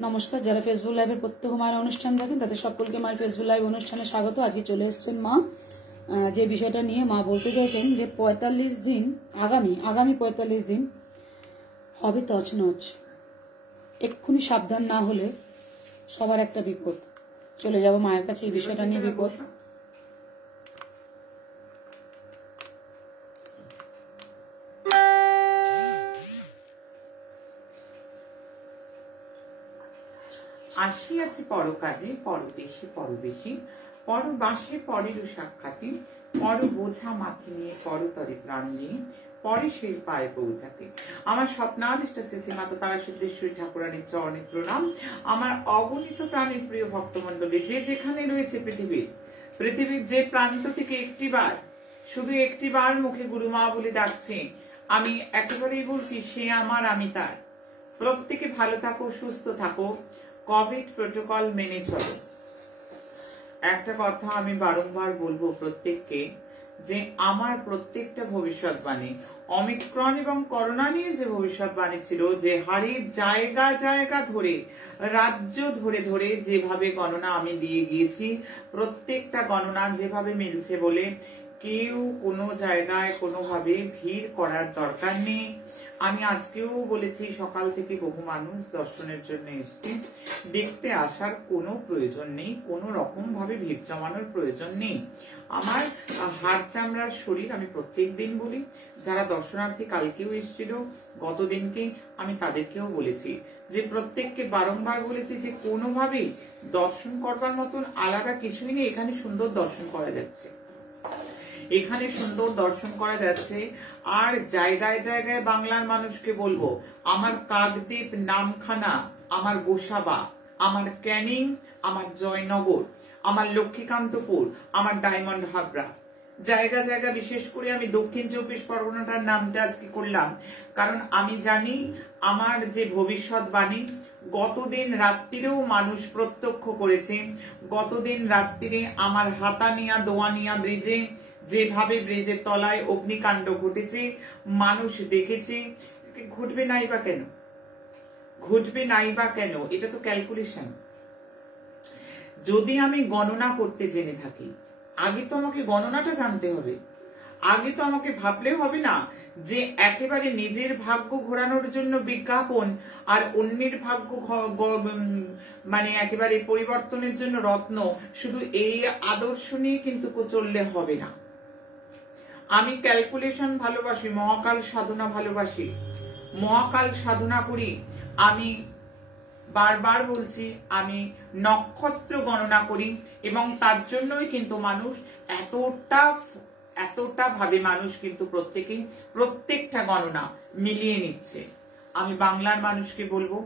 নমস্কার, যারা ফেসবুক লাইভের প্রত্যেক মায়ের অনুষ্ঠান দেখেন তাদের সকলকে মায়ের ফেসবুক লাইভ অনুষ্ঠানে স্বাগত। আজকে চলে এসেছেন মা, যে বিষয়টা নিয়ে মা বলতে চাইছেন যে ৪৫ দিন আগামী ৪৫ দিন হবে তছনছ। এক্ষুনি সাবধান না হলে সবার একটা বিপদ। চলে যাব মায়ের কাছে এই বিষয়টা নিয়ে। বিপদ আসিয়াছি পরকাজে, পরদেশে পরবেশী, পরবাসে পরেরও সাক্ষাৎ, পর বোঝা মাথে নিয়ে পরতরে প্রাণ নিয়ে পরে সেই পায়ে পৌঁছাতে। আমার স্বপ্নাদিষ্টা শ্রী মাতা তারা সিদ্ধেশ্বরী ঠাকুরানীর চরণে প্রণাম। আমার অগণিত প্রাণের প্রিয় ভক্তমন্ডলী, যে যেখানে রয়েছে পৃথিবীর যে প্রান্ত থেকে শুধু একটিবার মুখে গুরুমা বলে ডাকছে, আমি একেবারেই বলছি সে আমার, আমি তার। প্রত্যেকে ভালো থাকো, সুস্থ থাকো, কোভিড প্রোটোকল মেনে চলো। একটা কথা আমি বারংবার বলবো প্রত্যেককে, যে আমার প্রত্যেকটা ভবিষ্যৎবাণী অমিক্রন এবং করোনা নিয়ে যে ভবিষ্যৎবাণী ছিল, যে হারে জায়গা জায়গা ধরে, রাজ্য ধরে ধরে যেভাবে গণনা আমি দিয়ে গিয়েছি, প্রত্যেকটা গণনা যেভাবে মিলছে বলে কেউ কোনো জায়গায় কোনোভাবে ভিড় করার দরকার নেই। আমি আজকেও বলেছি, সকাল থেকে বহু মানুষ দর্শনের জন্য এসছে, দেখতে আসার কোনো প্রয়োজন নেই, কোনো রকম ভাবে ভিড় জমানোর প্রয়োজন নেই। আমার হাড় চামড়ার শরীর, আমি প্রত্যেক দিন বলি, যারা দর্শনার্থী কালকেও এসেছিল, গতদিনকে আমি তাদেরকেও বলেছি, যে প্রত্যেককে বারংবার বলেছি যে কোনোভাবেই দর্শন করবার মতন আলাদা কিছুই নেই। এখানে সুন্দর দর্শন করা যাচ্ছে, এখানে সুন্দর দর্শন করা যাচ্ছে। আর জায়গায় জায়গায় বাংলার মানুষকে বলবো, আমার কাকদ্বীপ, নামখানা, আমার গোসাবা, আমার ক্যানিং, আমার জয়নগর, আমার লক্ষ্মীকান্তপুর, আমার ডায়মন্ড হাবড়া, জায়গা জায়গা, বিশেষ করে আমি দক্ষিণ ২৪ পরগনাটার নামটা আজকে করলাম, কারণ আমি জানি আমার যে ভবিষ্যৎবাণী গতদিন রাত্রিরেও মানুষ প্রত্যক্ষ করেছে। গতদিন রাত্রিরে আমার হাতানিয়া দোয়ানিয়া ব্রিজে যেভাবে ব্রিজের তলায় অগ্নিকাণ্ড ঘটেছে, মানুষ দেখেছে। ঘটবে নাই বা কেন? ঘটবে নাই বা কেন? এটা তো ক্যালকুলেশন। যদি আমি গণনা করতে জেনে থাকি, আগে তো আমাকে গণনাটা জানতে হবে। আগে তো আমাকে ভাবলে হবে না যে একেবারে নিজের ভাগ্য ঘোরানোর জন্য বিজ্ঞাপন আর অন্যের ভাগ্য মানে একেবারে পরিবর্তনের জন্য রত্ন, শুধু এই আদর্শ নিয়ে কিন্তু চললে হবে না। আমি ক্যালকুলেশন ভালোবাসি, মহাকাল সাধনা ভালোবাসি, মহাকাল সাধনা করি। আমি বারবার বলছি, আমি নক্ষত্র গণনা করি, এবং তার জন্যই কিন্তু মানুষ এতটা ভাবে মানুষ কিন্তু প্রত্যেকটা গণনা মিলিয়ে নিচ্ছে। আমি বাংলার মানুষকে বলবো,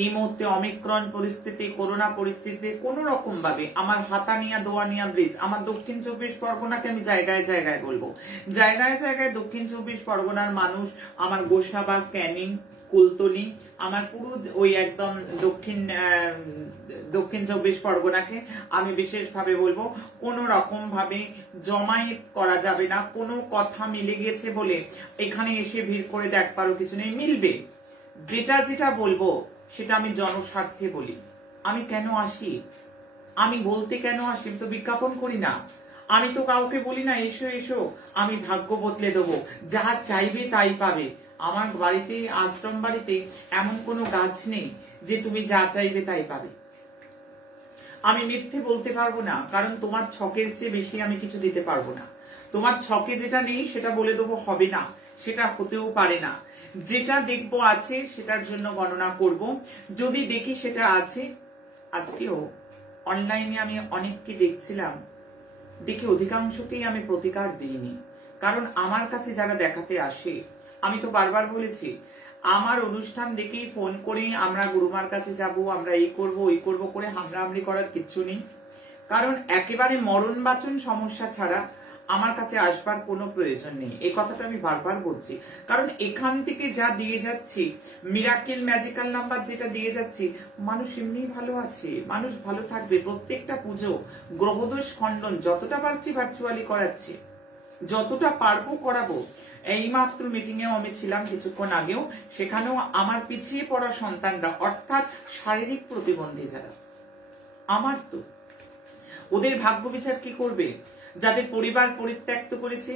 এই মুহূর্তে অমিক্রন পরিস্থিতি, করোনা পরিস্থিতিতে কোন রকম ভাবে আমার হাতানিয়া দোয়ানিয়া ব্রিজ, আমার দক্ষিণ ২৪ পরগনাকে আমি জায়গায় জায়গায় বলবো, জায়গায় জায়গায় দক্ষিণ ২৪ পরগনার মানুষ, আমার গোসাবা, ক্যানিং, কুলতলি, আমার পুরো ওই একদম দক্ষিণ ২৪ পরগনাকে আমি বিশেষভাবে বলবো, কোন রকম ভাবে জমায়েত করা যাবে না। কোনো কথা মিলে গেছে বলে এখানে এসে ভিড় করে দেখবারও কিছু নেই। মিলবে, যেটা যেটা বলবো সেটা আমি জনস্বার্থে বলি। আমি কেন আসি, আমি বলতে কেন আসি? তো বিজ্ঞাপন করি না, আমি তো কাউকে বলি না এসো এসো আমি ভাগ্য বদলে দেবো, যা চাইবে তাই পাবে। আমার বাড়িতে, আশ্রম বাড়িতে এমন কোনো গাছ নেই যে তুমি যা চাইবে তাই পাবে। আমি মিথ্যে বলতে পারবো না, কারণ তোমার ছকের চেয়ে বেশি আমি কিছু দিতে পারবো না। তোমার ছকে যেটা নেই সেটা বলে দেবো, হবে না, সেটা হতেও পারে না। যেটা দেখবো আছে সেটার জন্য গণনা করব। যদি দেখি সেটা আছে, আজকেও অনলাইনে আমি অনেককে দেখছিলাম, দেখে অধিকাংশকেই আমি প্রতিকার দিইনি, কারণ আমার কাছে যারা দেখাতে আসে, আমি তো বারবার বলেছি, আমার অনুষ্ঠান দেখেই ফোন করে আমরা গুরুমার কাছে যাব, আমরা এই করব ওই করব করে হামড়াহামড়ি করার কিচ্ছু নেই। কারণ একেবারে মরণ বাঁচন সমস্যা ছাড়া আমার কাছে আসবার কোনো প্রয়োজন নেই। এই কথাটা আমি বারবার বলছি, কারণ এখান থেকে যা দিয়ে যাচ্ছি, মিরাকেল ম্যাজিক্যাল নাম্বার যেটা দিয়ে যাচ্ছি, মানুষ এমনি ভালো আছে, মানুষ ভালো থাকবে। প্রত্যেকটা পুজো গ্রহদোষ খণ্ডন যতটা পারছি ভার্চুয়ালি করাচ্ছি, যতটা পারবো করাবো। এইমাত্র মিটিং এও আমি ছিলাম কিছুক্ষণ আগেও, সেখানেও আমার পিছিয়ে পড়া সন্তানরা, অর্থাৎ শারীরিক প্রতিবন্ধী যারা, আমার তো ওদের ভাগ্য বিচার কি করবে? যাদের পরিবার পরিত্যক্ত করেছে,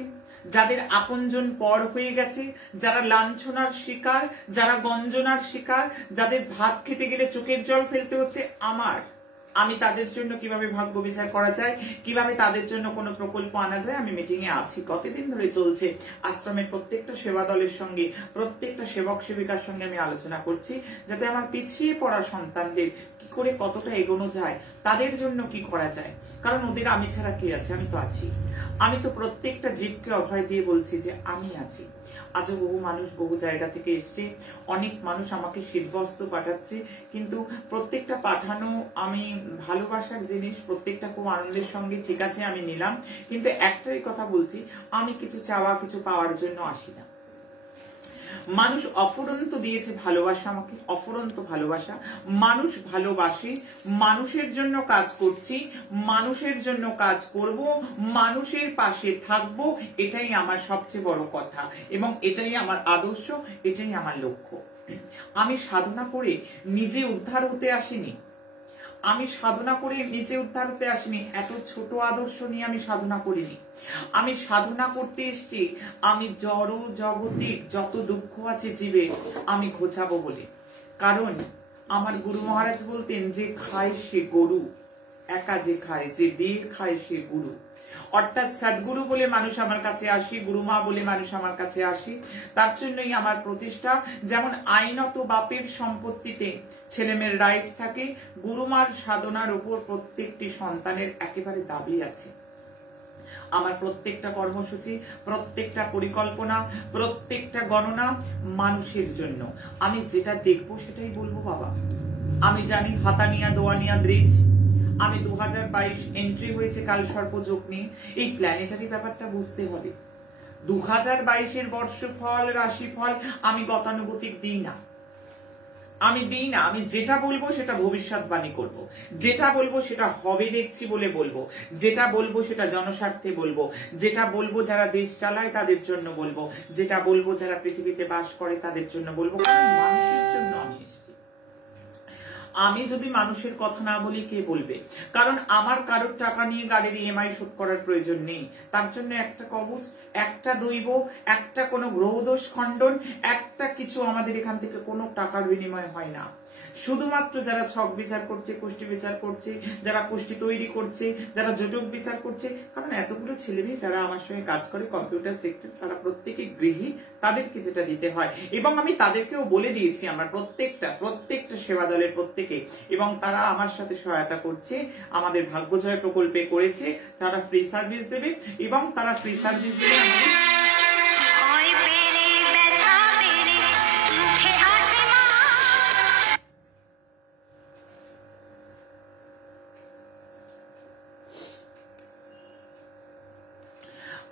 যাদের আপনজন পর হয়ে গেছে, যারা লাঞ্ছনার শিকার, যারা গঞ্জনার শিকার, যাদের ভাত খেতে গেলে চোখের জল ফেলতে হচ্ছে, আমি তাদের জন্য কিভাবে ভাগ্য বিচার করা যায়, কিভাবে তাদের জন্য কোনো প্রকল্প আনা যায়, আমি মিটিং এ আছি। কতদিন ধরে চলছে, আশ্রমের প্রত্যেকটা সেবা দলের সঙ্গে, প্রত্যেকটা সেবক সেবিকার সঙ্গে আমি আলোচনা করছি, যাতে আমার পিছিয়ে পড়া সন্তানদের কি করে কতটা এগোনো যায়, তাদের জন্য কি করা যায়। কারণ ওদের আমি ছাড়া কে আছে? আমি তো আছি। আমি তো প্রত্যেকটা জীবকে অভয় দিয়ে বলছি যে আমি আছি। আজও বহু মানুষ বহু জায়গা থেকে এসছে, অনেক মানুষ আমাকে শীতবস্ত্র পাঠাচ্ছে, কিন্তু প্রত্যেকটা পাঠানো আমি ভালোবাসার জিনিস, প্রত্যেকটা খুব আনন্দের সঙ্গে ঠিক আছে আমি নিলাম, কিন্তু একটাই কথা বলছি, আমি কিছু চাওয়া কিছু পাওয়ার জন্য আসি না। মানুষ অফুরন্ত দিয়েছে ভালোবাসা আমাকে, অফুরন্ত ভালোবাসা। মানুষ ভালোবাসে, মানুষের জন্য কাজ করছি, মানুষের জন্য কাজ করব, মানুষের পাশে থাকব, এটাই আমার সবচেয়ে বড় কথা এবং এটাই আমার আদর্শ, এটাই আমার লক্ষ্য। আমি সাধনা করে নিজে উদ্ধার হতে আসিনি, আমি সাধনা করে নিজে উদ্ধার হতে আসিনি, এত ছোট আদর্শ নিয়ে আমি সাধনা করিনি। আমি সাধনা করতে এসেছি আমি জড় জগতিক যত দুঃখ আছে জীবে আমি ঘোচাবো বলে। কারণ আমার গুরু মহারাজ বলতেন, যে খায় সে গরু, একা যে খায়, যে দিয়ে খায় সে গুরু। অর্থাৎ সদ্গুরু বলে মানুষ আমার কাছে আসি, গুরুমা বলে মানুষ আমার কাছে আসি। তার জন্যই আমার প্রতিষ্ঠা। যেমন আইনত বাপের সম্পত্তিতে ছেলেমেয়ের রাইট থাকে, গুরুমার সাধনার উপর প্রত্যেকটি সন্তানের একেবারে দাবি আছে। আমার প্রত্যেকটা কর্মসূচি, প্রত্যেকটা পরিকল্পনা, প্রত্যেকটা গণনা মানুষের জন্য। আমি যেটা দেখবো সেটাই বলবো বাবা। আমি জানি হাতানিয়া দোয়ানিয়া ব্রিজ, আমি 2022 এন্ট্রি হয়েছে কাল সর্পযোগ নিয়ে, এই প্ল্যানেটারি ব্যাপারটা বুঝতে হবে। 2022-এর বর্ষফল রাশিফল আমি গতানুগতিক দিই না, আমি যেটা বলবো সেটা ভবিষ্যৎবাণী করব, যেটা বলবো সেটা হবে দেখছি বলে বলবো, যেটা বলবো সেটা জনস্বার্থে বলবো, যেটা বলবো যারা দেশ চালায় তাদের জন্য বলবো, যেটা বলবো যারা পৃথিবীতে বাস করে তাদের জন্য বলবো। মানুষের জন্য আমি এসেছি। আমি যদি মানুষের কথা না বলি কে বলবে? কারণ আমার কারোর টাকা নিয়ে গাড়ির ইএমআই শোধ করার প্রয়োজন নেই। তার জন্য একটা কবচ, একটা দৈব, একটা কোনো গ্রহদোষ খণ্ডন, একটা কিছু আমাদের এখান থেকে কোনো টাকার বিনিময় হয় না। শুধুমাত্র যারা ছক বিচার করছে, কুষ্টি বিচার করছে, যারা কুষ্টি তৈরি করছে, যারা জটক বিচার করছে, কারণ এতগুলো ছেলেমেয়ে যারা আমার সঙ্গে কাজ করে কম্পিউটার সেক্টর, তারা প্রত্যেকে গৃহী, তাদেরকে যেটা দিতে হয়। এবং আমি তাদেরকেও বলে দিয়েছি আমার প্রত্যেকটা সেবা দলের প্রত্যেকে, এবং তারা আমার সাথে সহায়তা করছে। আমাদের ভাগ্যজয় প্রকল্পে করেছে, তারা ফ্রি সার্ভিস দেবে এবং তারা ফ্রি সার্ভিস দেবে আমাদের।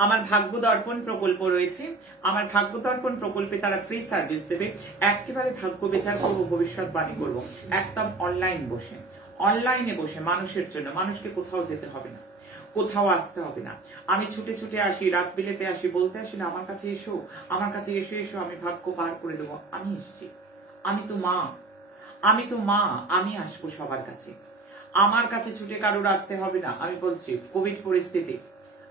আমার ভাগ্য দর্পণ প্রকল্প রয়েছে, আমার ভাগ্য দর্পণ প্রকল্পে তারা ফ্রি সার্ভিস দেবে। একেবারে ভাগ্য বিচার করবো, ভবিষ্যৎবাণী করবো, একদম অনলাইনে বসে মানুষের জন্য। মানুষকে কোথাও যেতে হবে না, কোথাও আসতে হবে না। আমি ছুটে ছুটে আসি, রাত বিলেতে আসি, বলতে আসি না আমার কাছে এসো, আমার কাছে এসো, আমি ভাগ্য পার করে দেবো। আমি এসছি, আমি তো মা, আমি আসবো সবার কাছে। আমার কাছে ছুটে কারোর আসতে হবে না। আমি বলছি কোভিড পরিস্থিতি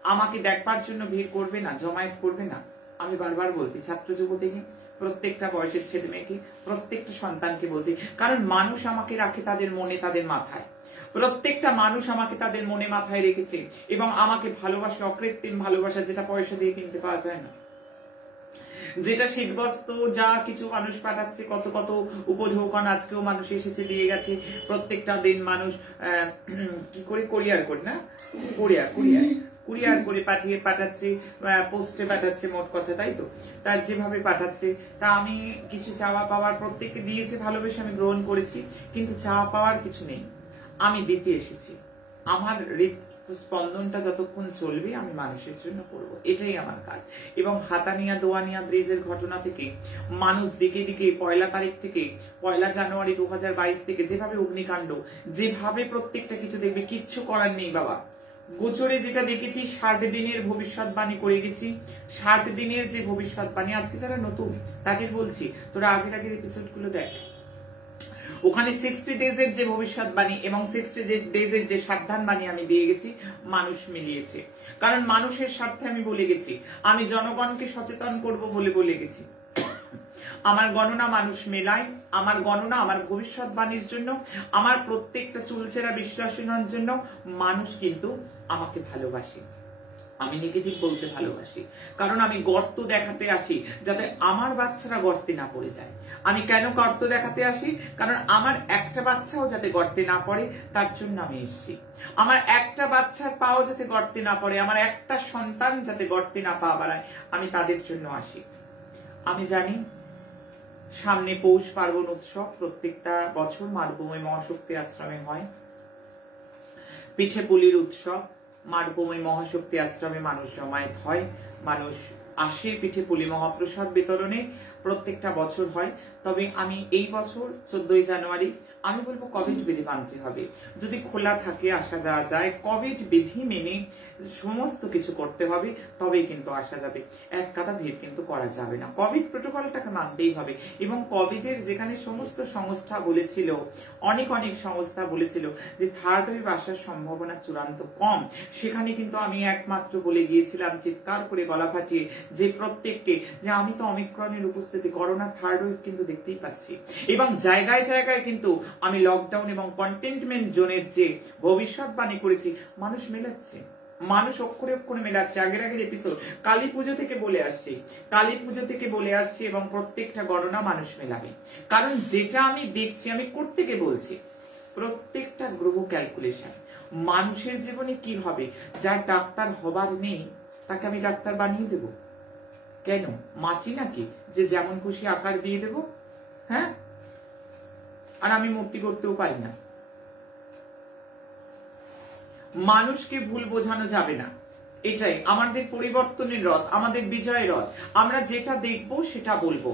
আমাকে দেখবার জন্য ভিড় করবে না, জমায়েত করবে না। আমি বারবার বলছি ছাত্র যুবতীকে, প্রত্যেকটা বয়সের ছেলে মেয়েকে, প্রত্যেকটা সন্তানকে বলছি, কারণ মানুষ আমাকে রাখে তাদের মনে, তাদের মাথায়। প্রত্যেকটা মানুষ আমাকে তাদের মনে মাথায় রেখেছে এবং আমাকে ভালোবাসে, অকৃত্রিম ভালোবাসা, যেটা পয়সা দিয়ে কিনতে পাওয়া যায় না। যেটা শীতবস্ত্র যা কিছু মানুষ পাঠাচ্ছে, কত কত উপঢৌকন আজকেও মানুষ এসেছে দিয়ে গেছে। প্রত্যেকটা দিন মানুষ কি করে কুরিয়ার করে না, কুরিয়ার করে পাঠাচ্ছে, পোস্টে পাঠাচ্ছে, মোট কথা তাই তো। তার যেভাবে পাঠাচ্ছে, তা আমি কিছু চাওয়া পাওয়ার প্রত্যেককে দিয়েছে, ভালোবেসে আমি গ্রহণ করেছি, কিন্তু চাওয়া পাওয়ার কিছু নেই। আমি দিতে এসেছি। আমার স্পন্দনটা যতক্ষণ চলবে আমি মানুষের জন্য করবো, এটাই আমার কাজ। এবং হাতানিয়া দোয়ানিয়া ব্রিজের ঘটনা থেকে মানুষ দিকে দিকে 1 তারিখ থেকে 1 জানুয়ারি 2022 থেকে যেভাবে অগ্নিকাণ্ড, যেভাবে প্রত্যেকটা কিছু দেখবে, কিচ্ছু করার নেই বাবা। গোচরে যেটা দেখেছি 60 দিনের ভবিষ্যৎবাণী করে গেছি। 60 দিনের যে ভবিষ্যৎবাণী, আজকে যারা নতুন তাদের বলছি তোরা আগের এপিসোড গুলো দেখ, ওখানে 60 ডেজের যে ভবিষ্যৎবাণী এবং 60 ডেজের যে সাবধান বাণী আমি দিয়ে গেছি, মানুষ মিলিয়েছে। কারণ মানুষের স্বার্থে আমি বলে গেছি, আমি জনগণকে সচেতন করব বলে গেছি। আমার গণনা মানুষ মেলায়, আমার গণনা আমার ভবিষ্যৎবাণীর জন্য, আমার প্রত্যেকটা চুলচেরা বিশ্লেষণের জন্য মানুষ কিন্তু আমাকে ভালোবাসে। আমি নেগেটিভ বলতে ভালোবাসি, কারণ আমি গর্ত দেখাতে আসি যাতে আমার বাচ্চারা গর্তে না পড়ে যায়। আমি কেন গর্ত দেখাতে আসি? কারণ আমার একটা বাচ্চাও যাতে গর্তে না পড়ে তার জন্য আমি এসেছি। আমার একটা বাচ্চার পাও যাতে গর্তে না পড়ে, আমার একটা সন্তান যাতে গর্তে না পা বাড়ায়, আমি তাদের জন্য আসি। আমি জানি সামনে পৌষ পার্বণ উৎসব প্রত্যেকটা বছর মাতৃভূমি মহাশক্তি আশ্রমে হয়। পিঠে পুলির উৎসব, মাতৃভূমি মহাশক্তি আশ্রমে মানুষ জমায়েত হয়, মানুষ আসে পিঠে পুলি মহাপ্রসাদ বিতরণে, প্রত্যেকটা বছর হয়। তবে আমি এই বছর 14ই জানুয়ারি আমি বলবো কোভিড বিধি মানতে হবে। যদি খোলা থাকে আসা যাওয়া যায়, কোভিড বিধি মেনে সমস্ত কিছু করতে হবে, তবেই কিন্তু আসা যাবে। এক কাদা ভিড় কিন্তু করা যাবে না, কোভিড প্রোটোকলটাকে মানতেই হবে। এবং কোভিডের যেখানে সমস্ত সংস্থা বলেছিল, অনেক সংস্থা বলেছিল যে থার্ড ওয়েভ আসার সম্ভাবনা চূড়ান্ত কম, সেখানে কিন্তু আমি একমাত্র বলে গিয়েছিলাম চিৎকার করে গলা ফাটিয়ে যে প্রত্যেককে, যে আমি তো অমিক্রনের উপস্থিতি, করোনা থার্ড ওয়েভ কিন্তু দেখতেই পাচ্ছি। এবং জায়গায় জায়গায় কিন্তু আমি লকডাউন এবং কন্টেনমেন্ট জোনের যে ভবিষ্যৎবাণী করেছি, মানুষ মেলাচ্ছে, মানুষ অক্ষরে অক্ষরে মেলাচ্ছে। আগের এপিসোড কালী পুজো থেকে বলে আসছি, এবং প্রত্যেকটা গণনা মানুষ মেলাবে। কারণ যেটা আমি দেখছি, আমি কোত্থেকে বলছি, প্রত্যেকটা গ্রহ ক্যালকুলেশন। মানুষের জীবনে কি হবে, যার ডাক্তার হবার নেই তাকে আমি ডাক্তার বানিয়ে দেব কেন? মাটি নাকি যে যেমন খুশি আকার দিয়ে দেব? হ্যাঁ, আর আমি মূর্তি করতেও পারি না। মানুষকে ভুল বোঝানো যাবে না, এটাই আমাদের পরিবর্তনের রথ, আমাদের বিজয়ের রথ। আমরা যেটা দেখবো সেটা বলবো।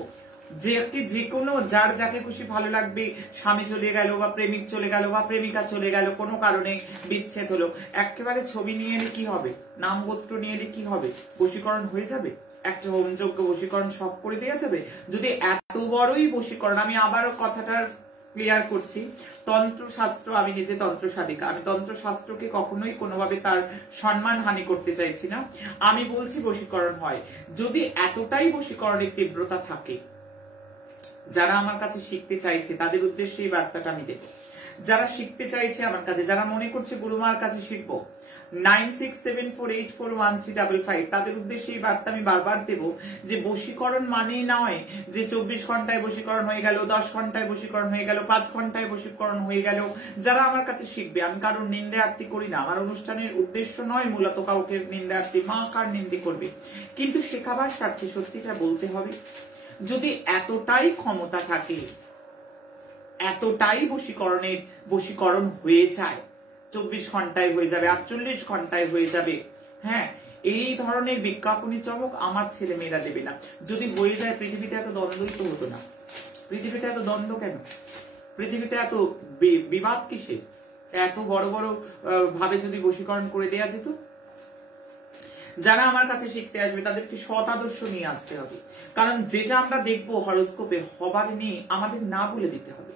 যে কোনো যার যাকে খুশি ভালো লাগবে, স্বামী চলে গেল বা প্রেমিক চলে গেল বা প্রেমিকা চলে গেল, কোনো কারণে বিচ্ছেদ হলো, একেবারে ছবি নিয়ে এলে কি হবে, নাম গোত্র নিয়ে এলে কি হবে, বশীকরণ হয়ে যাবে? একটা হোমযজ্ঞ বশীকরণ সব করে দেওয়া যাবে? যদি এত বড়ই বশীকরণ, আমি আবারও কথাটার ক্লিয়ার করছি, তন্ত্রশাস্ত্র, আমি নিজে তন্ত্র সাধিকা, আমি তন্ত্রশাস্ত্রকে কখনোই কোনোভাবে তার সম্মান হানি করতে চাইছি না। আমি বলছি বশীকরণ হয়। যদি এতটাই বশীকরণের তীব্রতা থাকে, যারা আমার কাছে শিখতে চাইছে তাদের উদ্দেশ্যে এই বার্তাটা আমি দেব। যারা শিখতে চাইছে আমার কাছে, যারা মনে করছে গুরুমার কাছে শিখবো, 9674841355 তাদের উদ্দেশ্যে এই বার্তা আমি বারবার দেব যে বশীকরণ মানেই নয় যে 24 ঘন্টায় বশীকরণ হয়ে গেল, 10 ঘন্টায় বশীকরণ হয়ে গেল, 5 ঘন্টায় বশীকরণ হয়ে গেল। যারা আমার কাছে শিখবে, আমি কারোর নিন্দে আরতি করি না, আমার অনুষ্ঠানের উদ্দেশ্য নয় মূলত কাউকে নিন্দে আরতি, মা কার নিন্দে করবে, কিন্তু শেখাবার স্বার্থে সত্যিটা বলতে হবে। যদি এতটাই ক্ষমতা থাকে, এতটাই বশীকরণ হয়ে যায়, 24 ঘন্টায় হয়ে যাবে, 48 ঘন্টায় হয়ে যাবে, হ্যাঁ, এই ধরনের বিজ্ঞাপনী চমক আমার ছেলে মেয়েরা দেবে না। যদি হয়ে যায়, পৃথিবীতে এত দ্বন্দ্বই তো হতো না। পৃথিবীতে এত দ্বন্দ্ব কেন? পৃথিবীতে এত বিবাদ কিসে? এত বড় বড় ভাবে যদি বশীকরণ করে দেয়া যেত। যারা আমার কাছে শিখতে আসবে তাদেরকে সৎ আদর্শ নিয়ে আসতে হবে। কারণ যেটা আমরা দেখবো হরোস্কোপে হবার নেই, আমাদের না বলে দিতে হবে।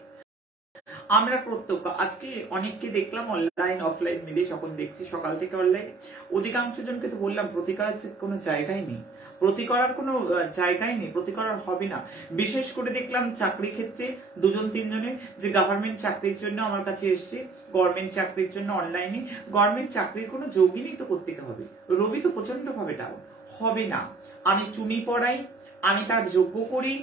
আমরা প্রত্যক্ষ, আজকে অনেককে দেখলাম অনলাইন অফলাইন মিলে, যখন দেখছি সকাল থেকে অনলাইন, অধিকাংশ জনকে তো বললাম প্রতি করার কোনো জায়গায় নেই, প্রতি করার কোনো জায়গায় নেই, প্রতি করার হবে না। বিশেষ করে দেখলাম চাকরি ক্ষেত্রে 2-3 জনের যে গভর্নমেন্ট চাকরির জন্য আমার কাছে এসছে, গভর্নমেন্ট চাকরির জন্য অনলাইনে, গভর্নমেন্ট চাকরির কোনো যোগিনী তো করতে হবে, রবি তো প্রচন্ড ভাবে ডাউন, হবে না। আমি চুনি পড়াই, আমি তার যোগ্য করি,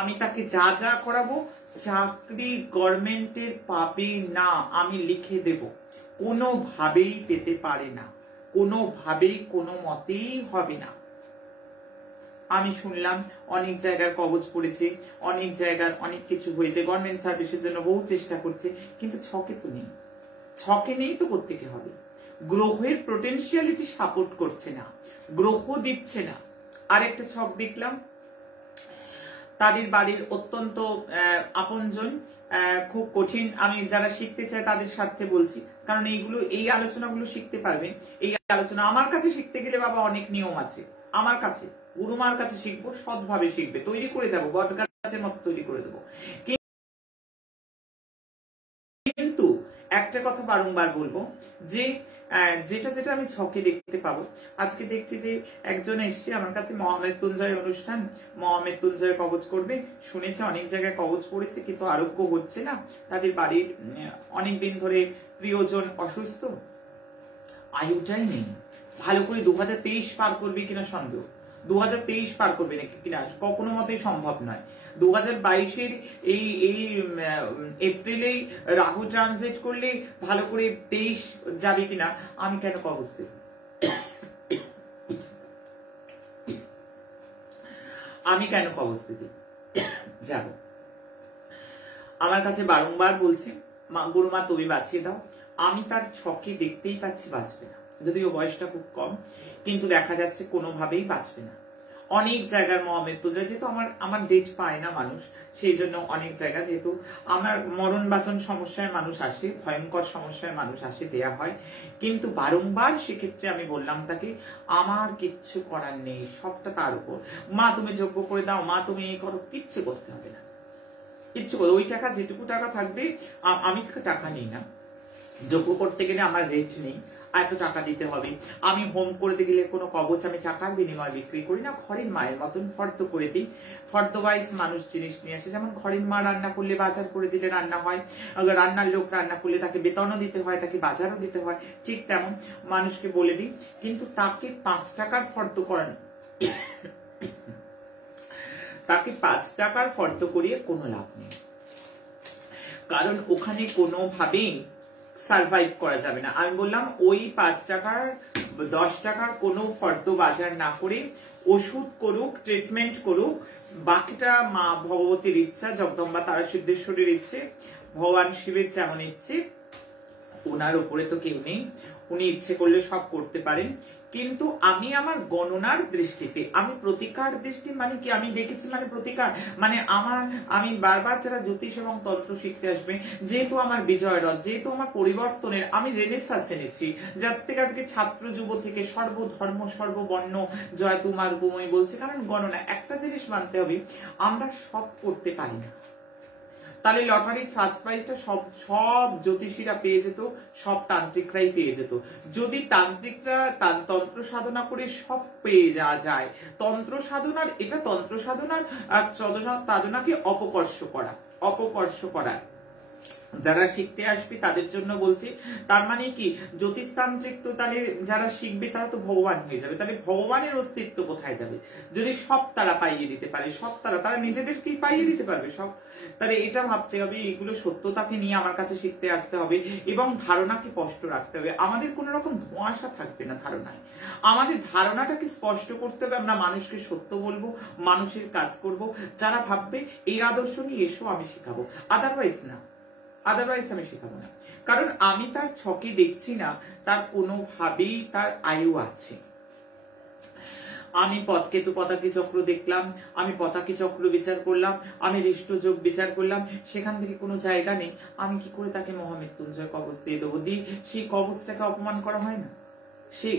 আমি তাকে যা যা করাবো, চাকরি গভর্নমেন্টের পাবে না, আমি লিখে দেব, কোনোভাবেই পেতে পারে না, কোনোভাবেই কোনো মতেই হবে না। আমি শুনলাম অনেক জায়গার কবজ পড়েছে, অনেক জায়গার অনেক কিছু হয়েছে, গভর্নমেন্ট সার্ভিসের জন্য বহু চেষ্টা করছে, কিন্তু ছকে তো নেই, ছকে নেই তো প্রত্যেকে হবে। গ্রহের পোটেনশিয়ালিটি সাপোর্ট করছে না, গ্রহ দিচ্ছে না। আরেকটা ছক দেখলাম, তাদের বাড়ির অত্যন্ত আপনজন, খুব কঠিন। আমি যারা শিখতে চায় তাদের স্বার্থে বলছি, কারণ এই আলোচনাগুলো শিখতে পারবে। এই আলোচনা আমার কাছে শিখতে গেলে বাবা অনেক নিয়ম আছে। আমার কাছে গুরুমার কাছে শিখবো, সৎভাবে শিখবে, তৈরি করে যাবো, বট গাছের মতো তৈরি করে দেবো। কিন্তু একটা কথা বারংবার বলবো যে যেটা আমি ছকে দেখতে পাবো, আজকে দেখছি যে একজন এসছে আমার কাছে মহামৃত্যুঞ্জয় অনুষ্ঠান, মহামৃত্যুঞ্জয় কবচ করবে, শুনেছে অনেক জায়গায় কবচ পড়েছে কিন্তু আরোগ্য হচ্ছে না, তাদের বাড়ির অনেকদিন ধরে প্রিয়জন অসুস্থ, আয়ুটাই নেই। ভালো করে 2023 পার করবে কিনা সন্দেহ, 2023 পার করবে নাকি কিনা কখনো মতেই সম্ভব নয়। 2022-এর এই এপ্রিলেই রাহু ট্রানজিট করলে ভালো করে 23 যাবে কিনা আমি কেন কবচ দেব? আমি কেন কবচ দেব? যাব। আমার কাছে বারংবার বলছে গুরুমা তুমি বাঁচিয়ে দাও। আমি তার ছকে দেখতেই পাচ্ছি বাঁচবে না, যদিও বয়সটা খুব কম, কিন্তু দেখা যাচ্ছে কোনোভাবেই বাঁচবে না। অনেক জায়গার মহামৃত্যুঞ্জয়, যেহেতু আমার ডেট পায় না মানুষ, সেই জন্য অনেক জায়গা, যেহেতু আমার মরণ বাচন সমস্যায় মানুষ আসে, ভয়ঙ্কর সমস্যায় মানুষ আসে, দেয়া হয়, কিন্তু বারংবার সেক্ষেত্রে আমি বললাম তাকে আমার কিচ্ছু করার নেই, সবটা তার উপর। মা তুমি যোগ্য করে দাও, মা তুমি এই করো, কিচ্ছু করতে হবে না, কিচ্ছু করো। ওই টাকা যেটুকু টাকা থাকবে, আমি টাকা নেই না, যোগ্য করতে গেলে আমার রেট নেই, এত টাকা দিতে হবে। আমি হোম করতে গেলে কোনো কবচ আমি টাকার বিনিময়ে বিক্রি করি না, ঘরের মায়ের মতন ফর্দ করে দিই। ফর্দ ওয়াইজ মানুষ জিনিস নিয়ে আসে, যেমন ঘরের মা রান্না করলে বাজার করে দিলে রান্না হয়, রান্নার লোক রান্না করলে তাকে বেতনও দিতে হয়, তাকে বাজারও দিতে হয়, ঠিক তেমন মানুষকে বলে দিই। কিন্তু তাকে 5 টাকার ফর্দ করেন, তাকে 5 টাকার ফর্দ করিয়ে কোনো লাভ নেই, কারণ ওখানে কোনোভাবেই সার্ভাইভ করা যাবে না। আমি বললাম ওই 5 টাকার 10 টাকার কোনো ফর্দ বাজার না করে ওষুধ করুক, ট্রিটমেন্ট করুক, বাকিটা মা ভগবতীর ইচ্ছা, জগদম্বা তারা সিদ্ধেশ্বরীর ইচ্ছে, ভগবান শিবের যেমন ইচ্ছে, ওনার উপরে তো কেউ নেই, উনি ইচ্ছে করলে সব করতে পারেন। কিন্তু আমি আমার গণনার দৃষ্টিতে, আমি প্রতিকার দৃষ্টি মানে কি, আমি দেখেছি মানে প্রতিকার মানে আমি বারবার যারা জ্যোতিষ এবং তন্ত্র শিখতে আসবে, যেহেতু আমার বিজয় রথ, যেহেতু আমার পরিবর্তনের, আমি রেনেসাস এনেছি, যার থেকে আজকে ছাত্র যুব থেকে সর্বধর্ম সর্ববর্ণ জয় তোমার উপময় বলছে। কারণ গণনা একটা জিনিস মানতে হবে, আমরা সব করতে পারি না। তাহলে লটারির ফার্স্ট প্রাইজটা সব জ্যোতিষীরা পেয়ে যেত, সব তান্ত্রিকরাই পেয়ে যেত। যদি তান্ত্রিকরা তন্ত্র সাধনা করে সব পেয়ে যাওয়া যায়, তন্ত্র সাধনাকে অপকর্ষ করা যারা শিখতে আসবে তাদের জন্য বলছি। তার মানে কি, জ্যোতিষতান্ত্রিক তো তাহলে যারা শিখবে তারা তো ভগবান হয়ে যাবে, তাহলে ভগবানের অস্তিত্ব কোথায় যাবে? যদি সব তারা পাইয়ে দিতে পারে, সব তারা নিজেদেরকেই পাইয়ে দিতে পারবে সব, তাহলে এটা ভাবতে হবে, এগুলো সত্যতাকে নিয়ে আমার কাছে শিখতে আসতে হবে এবং ধারণাকে স্পষ্ট রাখতে হবে। আমাদের কোন রকম ধোঁয়াশা থাকবে না ধারণায়, আমাদের ধারণাটাকে স্পষ্ট করতে হবে। আমরা মানুষকে সত্য বলবো, মানুষের কাজ করব। যারা ভাববে এই আদর্শ নিয়ে এসো আমি শেখাবো, আদারওয়াইজ আমি শেখাবো না। কারণ আমি তার ছকে দেখছি না তার কোনোভাবেই তার আয়ু আছে। আমি পদকেতু পতাকি চক্র দেখলাম, আমি পতাকি চক্র বিচার করলাম, আমি হৃষ্ট যোগ বিচার করলাম, সেখান থেকে কোনো জায়গা নেই। আমি কি করে তাকে মহামৃত্যুঞ্জয় কবচ দিয়ে দেবো? সেই কবচটাকে অপমান করা হয় না? সেই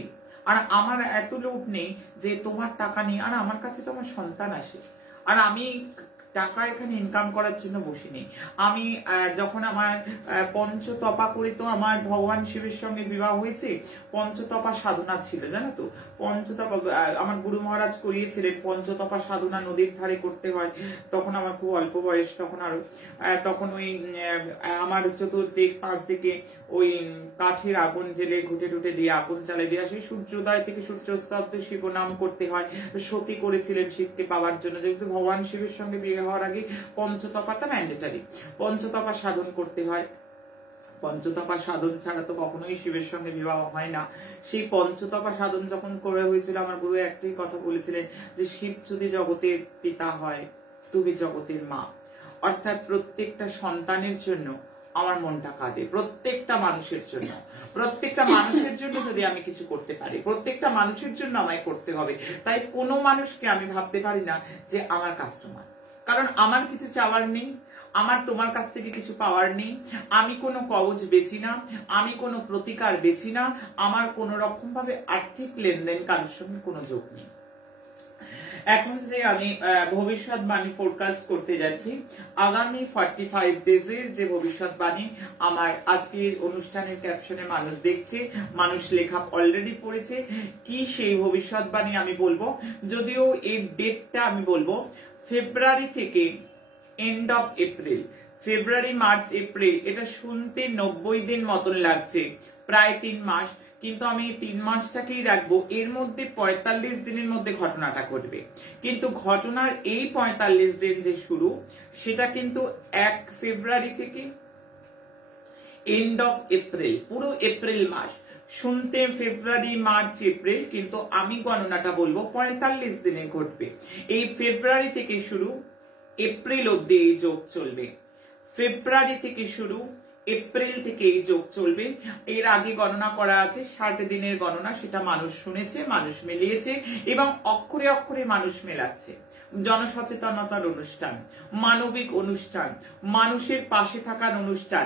আর আমার এত লোভ নেই যে তোমার টাকা নেই, আর আমার কাছে তো আমার সন্তান আসে, আর আমি টাকা এখানে ইনকাম করার জন্য বসিনি। আমি যখন আমার পঞ্চতপা করে তো আমার ভগবান শিবের সঙ্গে বিবাহ হয়েছে, পঞ্চতপা সাধনা ছিল, জানো তো? পঞ্চতপা আমার গুরু মহারাজ করিয়েছিলেন, পঞ্চতপা সাধনা নদীর ধারে করতে হয়। তখন আমার খুব অল্প বয়স, তখন ওই আমার চতুর্দিক 5 দিকে ওই কাঠের আগুন জেলে ঘুটে টুটে দিয়ে আগুন চালাই দিয়ে সেই সূর্যোদয় থেকে সূর্যাস্ত অব্দি শিব নাম করতে হয়। সতী করেছিলেন শিবকে পাওয়ার জন্য, যেহেতু ভগবান শিবের সঙ্গে বিয়ে হওয়ার আগে পঞ্চতপাটা ম্যান্ডেটারি, পঞ্চতপা সাধন করতে হয়। পঞ্চতপা সাধন ছাড়া তো কখনোই শিবের সঙ্গে বিবাহ হয় না। সেই পঞ্চতপা সাধন যখন করে হয়েছিল, আমার গুরু একটাই কথা বলেছিলেন যে শিব যদি জগতের পিতা হয়, তুমি জগতের মা। অর্থাৎ প্রত্যেকটা সন্তানের জন্য আমার মনটা কাঁদে, প্রত্যেকটা মানুষের জন্য যদি আমি কিছু করতে পারি, প্রত্যেকটা মানুষের জন্য আমায় করতে হবে। তাই কোনো মানুষকে আমি ভাবতে পারি না যে আমার কাস্টমার, কারণ আমার কিছু চাওয়ার নেই, আমার তোমার কাছ থেকে কিছু পাওয়ার নেই, আমি কোনো কবচ বেচি না, আমি কোনো প্রতিকার বেচি না, আমার কোনো রকম ভাবে আর্থিক লেনদেন কারোর সঙ্গে কোনো যোগ নেই। এখন যে আমি ভবিষ্যৎবাণী ফোরকাস্ট করতে যাচ্ছি, আগামী 45 ডেজের যে ভবিষ্যৎবাণী আমার আজকের অনুষ্ঠানের ক্যাপশনে মানুষ দেখছে, মানুষ লেখা অলরেডি পড়েছে, কি সেই ভবিষ্যৎবাণী আমি বলবো। যদিও এর ডেটটা আমি বলবো ফেব্রুয়ারি থেকে end of April, February March April, এটা শুনতে 90 দিন মতন লাগছে, প্রায় 3 মাস, কিন্তু আমি 3 মাসটাকেই রাখবো। এর মধ্যে 45 দিনের মধ্যে ঘটনাটা ঘটবে, কিন্তু ঘটনার এই 45 দিন যে শুরু, সেটা কিন্তু 1 ফেব্রুয়ারি থেকে এন্ড অফ এপ্রিল, পুরো এপ্রিল মাস। শুনতে ফেব্রুয়ারি মার্চ এপ্রিল, কিন্তু আমি গণনাটা বলবো 45 দিনে ঘটবে। এই ফেব্রুয়ারি থেকে শুরু, এপ্রিল অব্দি এই যোগ চলবে। ফেব্রুয়ারি থেকে শুরু, এপ্রিল থেকে এই যোগ চলবে। এর আগে গণনা করা আছে 60 দিনের গণনা, সেটা মানুষ শুনেছে, মানুষ মিলিয়েছে এবং অক্ষরে অক্ষরে মানুষ মেলাচ্ছে। জনসচেতনতার অনুষ্ঠান, মানবিক অনুষ্ঠান, মানুষের পাশে থাকার অনুষ্ঠান,